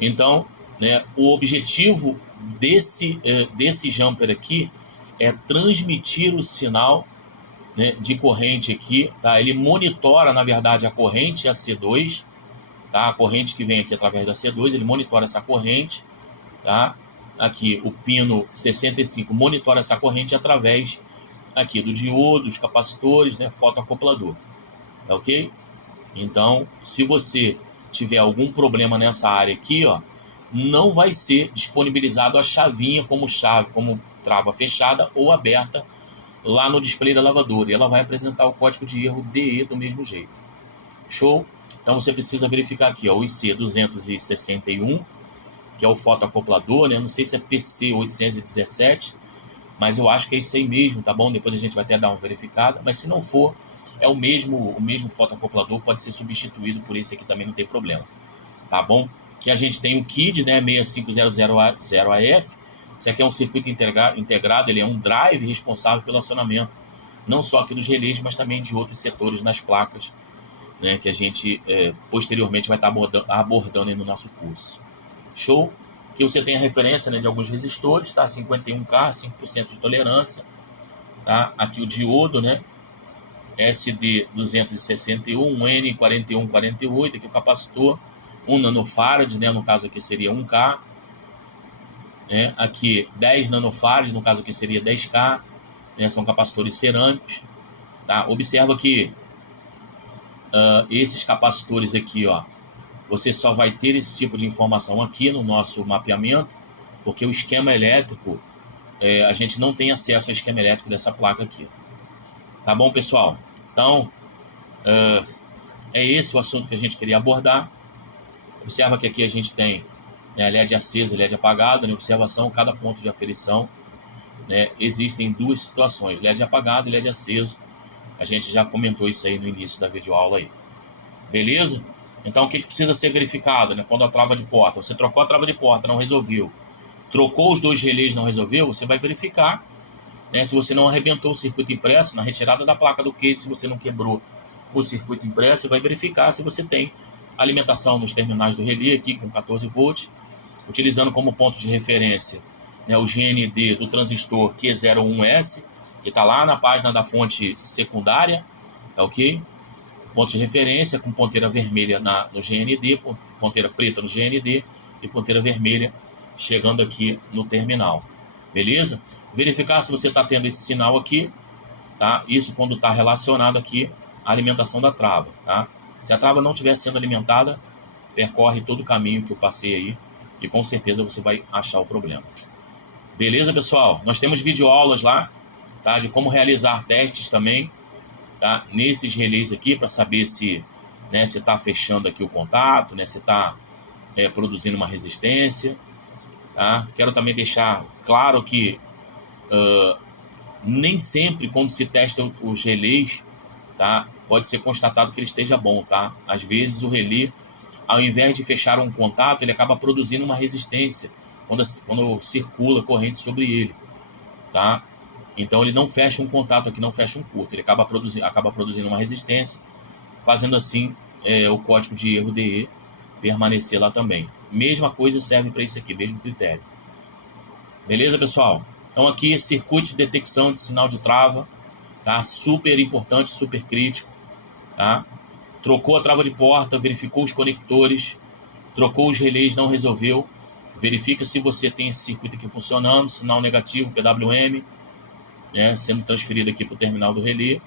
Então, né, o objetivo desse jumper aqui é transmitir o sinal, né, de corrente aqui, tá? Ele monitora, na verdade, a corrente AC2, tá? A corrente que vem aqui através da C2, ele monitora essa corrente, tá? Aqui o pino 65 monitora essa corrente através aqui do diodo, dos capacitores, né, fotoacoplador, tá ok? Então, se você tiver algum problema nessa área aqui, ó, não vai ser disponibilizado a chavinha como chave, como trava fechada ou aberta lá no display da lavadora, e ela vai apresentar o código de erro DE do mesmo jeito. Show? Então você precisa verificar aqui, ó, o IC261, que é o fotoacoplador, né? Não sei se é PC817, mas eu acho que é isso aí mesmo, tá bom? Depois a gente vai até dar uma verificada, mas se não for, é o mesmo fotoacoplador, pode ser substituído por esse aqui também, não tem problema, tá bom? Que a gente tem o KID, né, 6500AF, esse aqui é um circuito integrado, ele é um drive responsável pelo acionamento, não só aqui dos relés, mas também de outros setores nas placas, né, que a gente posteriormente vai estar abordando aí no nosso curso. Show? Aqui você tem a referência, né, de alguns resistores, tá? 51K, 5% de tolerância, tá? Aqui o diodo, né? SD261, N4148, aqui o capacitor, 1 nanofarad, né? No caso aqui seria 1K, né? Aqui 10 nanofarad, no caso aqui seria 10K, né? São capacitores cerâmicos, tá? Observa que esses capacitores aqui, ó, você só vai ter esse tipo de informação aqui no nosso mapeamento, porque o esquema elétrico, a gente não tem acesso ao esquema elétrico dessa placa aqui. Tá bom, pessoal? Então, é esse o assunto que a gente queria abordar. Observa que aqui a gente tem, né, LED aceso e LED apagado, né? Observação, cada ponto de aferição, né, existem duas situações, LED apagado e LED aceso. A gente já comentou isso aí no início da videoaula aí. Beleza? Então o que precisa ser verificado, né? Quando a trava de porta, você trocou a trava de porta, não resolveu, trocou os dois relés, não resolveu, você vai verificar, né? Se você não arrebentou o circuito impresso, na retirada da placa do case, se você não quebrou o circuito impresso, você vai verificar se você tem alimentação nos terminais do relé aqui com 14 volts, utilizando como ponto de referência, né, o GND do transistor Q01S, que está lá na página da fonte secundária, tá ok? Ponto de referência com ponteira vermelha no GND, ponteira preta no GND e ponteira vermelha chegando aqui no terminal. Beleza? Verificar se você está tendo esse sinal aqui, tá? Isso quando está relacionado aqui à alimentação da trava, tá? Se a trava não estiver sendo alimentada, percorre todo o caminho que eu passei aí e com certeza você vai achar o problema. Beleza, pessoal? Nós temos videoaulas lá, tá? De como realizar testes também, tá? Nesses relés aqui para saber se, né, se está fechando aqui o contato, né? Se está produzindo uma resistência, tá? Quero também deixar claro que nem sempre quando se testa os relés, tá, pode ser constatado que ele esteja bom, tá? Às vezes o relé, ao invés de fechar um contato, ele acaba produzindo uma resistência quando circula corrente sobre ele, tá? Então ele não fecha um contato aqui, não fecha um curto, ele acaba produzindo uma resistência, fazendo assim o código de erro DE permanecer lá também. Mesma coisa serve para isso aqui, mesmo critério. Beleza, pessoal? Então aqui, circuito de detecção de sinal de trava, tá? Super importante, super crítico, tá? Trocou a trava de porta, verificou os conectores, trocou os relés, não resolveu, verifica se você tem esse circuito aqui funcionando, sinal negativo, PWM, né, sendo transferido aqui para o terminal do relé,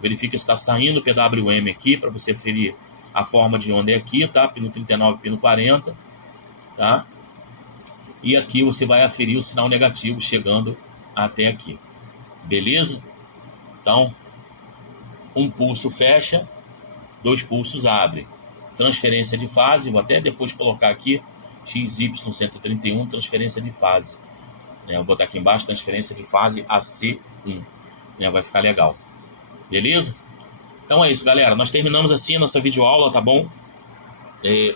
verifica se está saindo o PWM aqui, para você ferir a forma de onda é aqui, tá? Pino 39, pino 40, tá? E aqui você vai aferir o sinal negativo chegando até aqui, beleza? Então, um pulso fecha, 2 pulsos abre. Transferência de fase, vou até depois colocar aqui, XY131, transferência de fase. Né? Vou botar aqui embaixo, transferência de fase AC1. Né? Vai ficar legal. Beleza? Então é isso, galera. Nós terminamos assim a nossa videoaula, tá bom?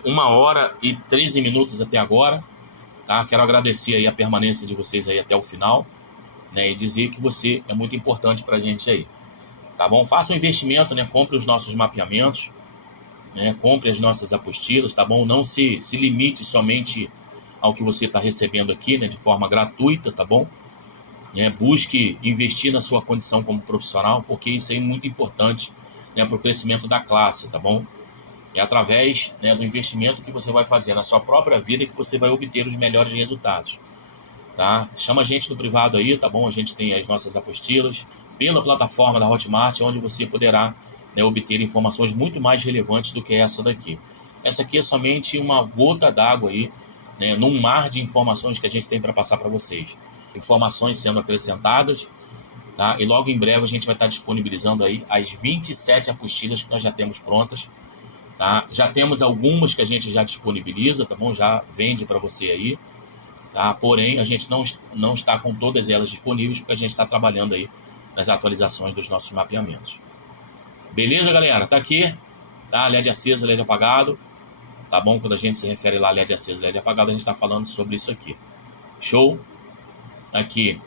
1 hora e 13 minutos até agora. Tá? Quero agradecer aí a permanência de vocês aí até o final, né? E dizer que você é muito importante pra gente aí. Tá bom? Faça um investimento, né? Compre os nossos mapeamentos, né? Compre as nossas apostilas, tá bom? Não se limite somente ao que você está recebendo aqui, né? De forma gratuita, tá bom? Busque investir na sua condição como profissional, porque isso aí é muito importante, né? Para o crescimento da classe, tá bom? É através, né, do investimento que você vai fazer na sua própria vida que você vai obter os melhores resultados. Tá? Chama a gente no privado aí, tá bom? A gente tem as nossas apostilas pela plataforma da Hotmart, onde você poderá, né, obter informações muito mais relevantes do que essa daqui. Essa aqui é somente uma gota d'água aí, né, num mar de informações que a gente tem para passar para vocês. Informações sendo acrescentadas, tá? E logo em breve a gente vai estar disponibilizando aí as 27 apostilas que nós já temos prontas. Tá? Já temos algumas que a gente já disponibiliza, tá bom? Já vende para você aí, tá? Porém, a gente não está com todas elas disponíveis porque a gente está trabalhando aí nas atualizações dos nossos mapeamentos. Beleza, galera? Tá aqui, tá? LED acesa, LED apagado, tá bom? Quando a gente se refere lá a LED acesa, LED apagado, a gente está falando sobre isso aqui. Show? Aqui,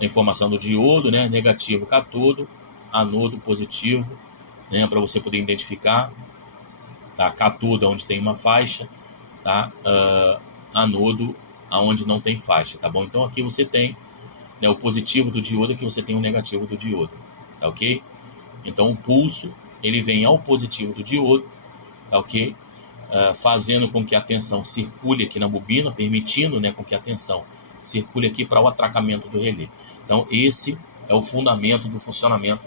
a informação do diodo, né? Negativo, catodo, anodo, positivo, né? Para você poder identificar. Tá? Catodo onde tem uma faixa, tá? Anodo aonde não tem faixa, tá bom? Então aqui você tem, né, o positivo do diodo, aqui você tem o negativo do diodo, tá ok? Então o pulso ele vem ao positivo do diodo, tá ok? Fazendo com que a tensão circule aqui na bobina, permitindo, né, com que a tensão circule aqui para o atracamento do relé. Então esse é o fundamento do funcionamento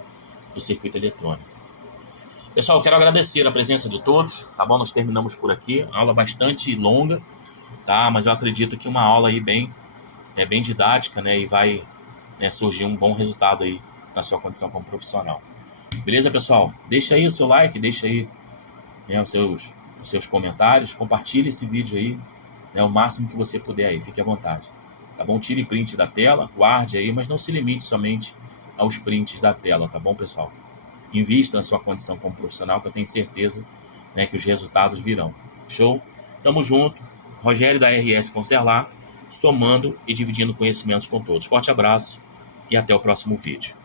do circuito eletrônico. Pessoal, eu quero agradecer a presença de todos, tá bom? Nós terminamos por aqui, aula bastante longa, tá? Mas eu acredito que uma aula aí bem didática, né? E vai, né, surgir um bom resultado aí na sua condição como profissional. Beleza, pessoal? Deixa aí o seu like, deixa aí, né, os seus comentários, compartilhe esse vídeo aí, né, o máximo que você puder aí, fique à vontade, tá bom? Tire print da tela, guarde aí, mas não se limite somente aos prints da tela, tá bom, pessoal? invista na sua condição como profissional, que eu tenho certeza, né, que os resultados virão. Show? Tamo junto. Rogério da RS Concerlar, somando e dividindo conhecimentos com todos. Forte abraço e até o próximo vídeo.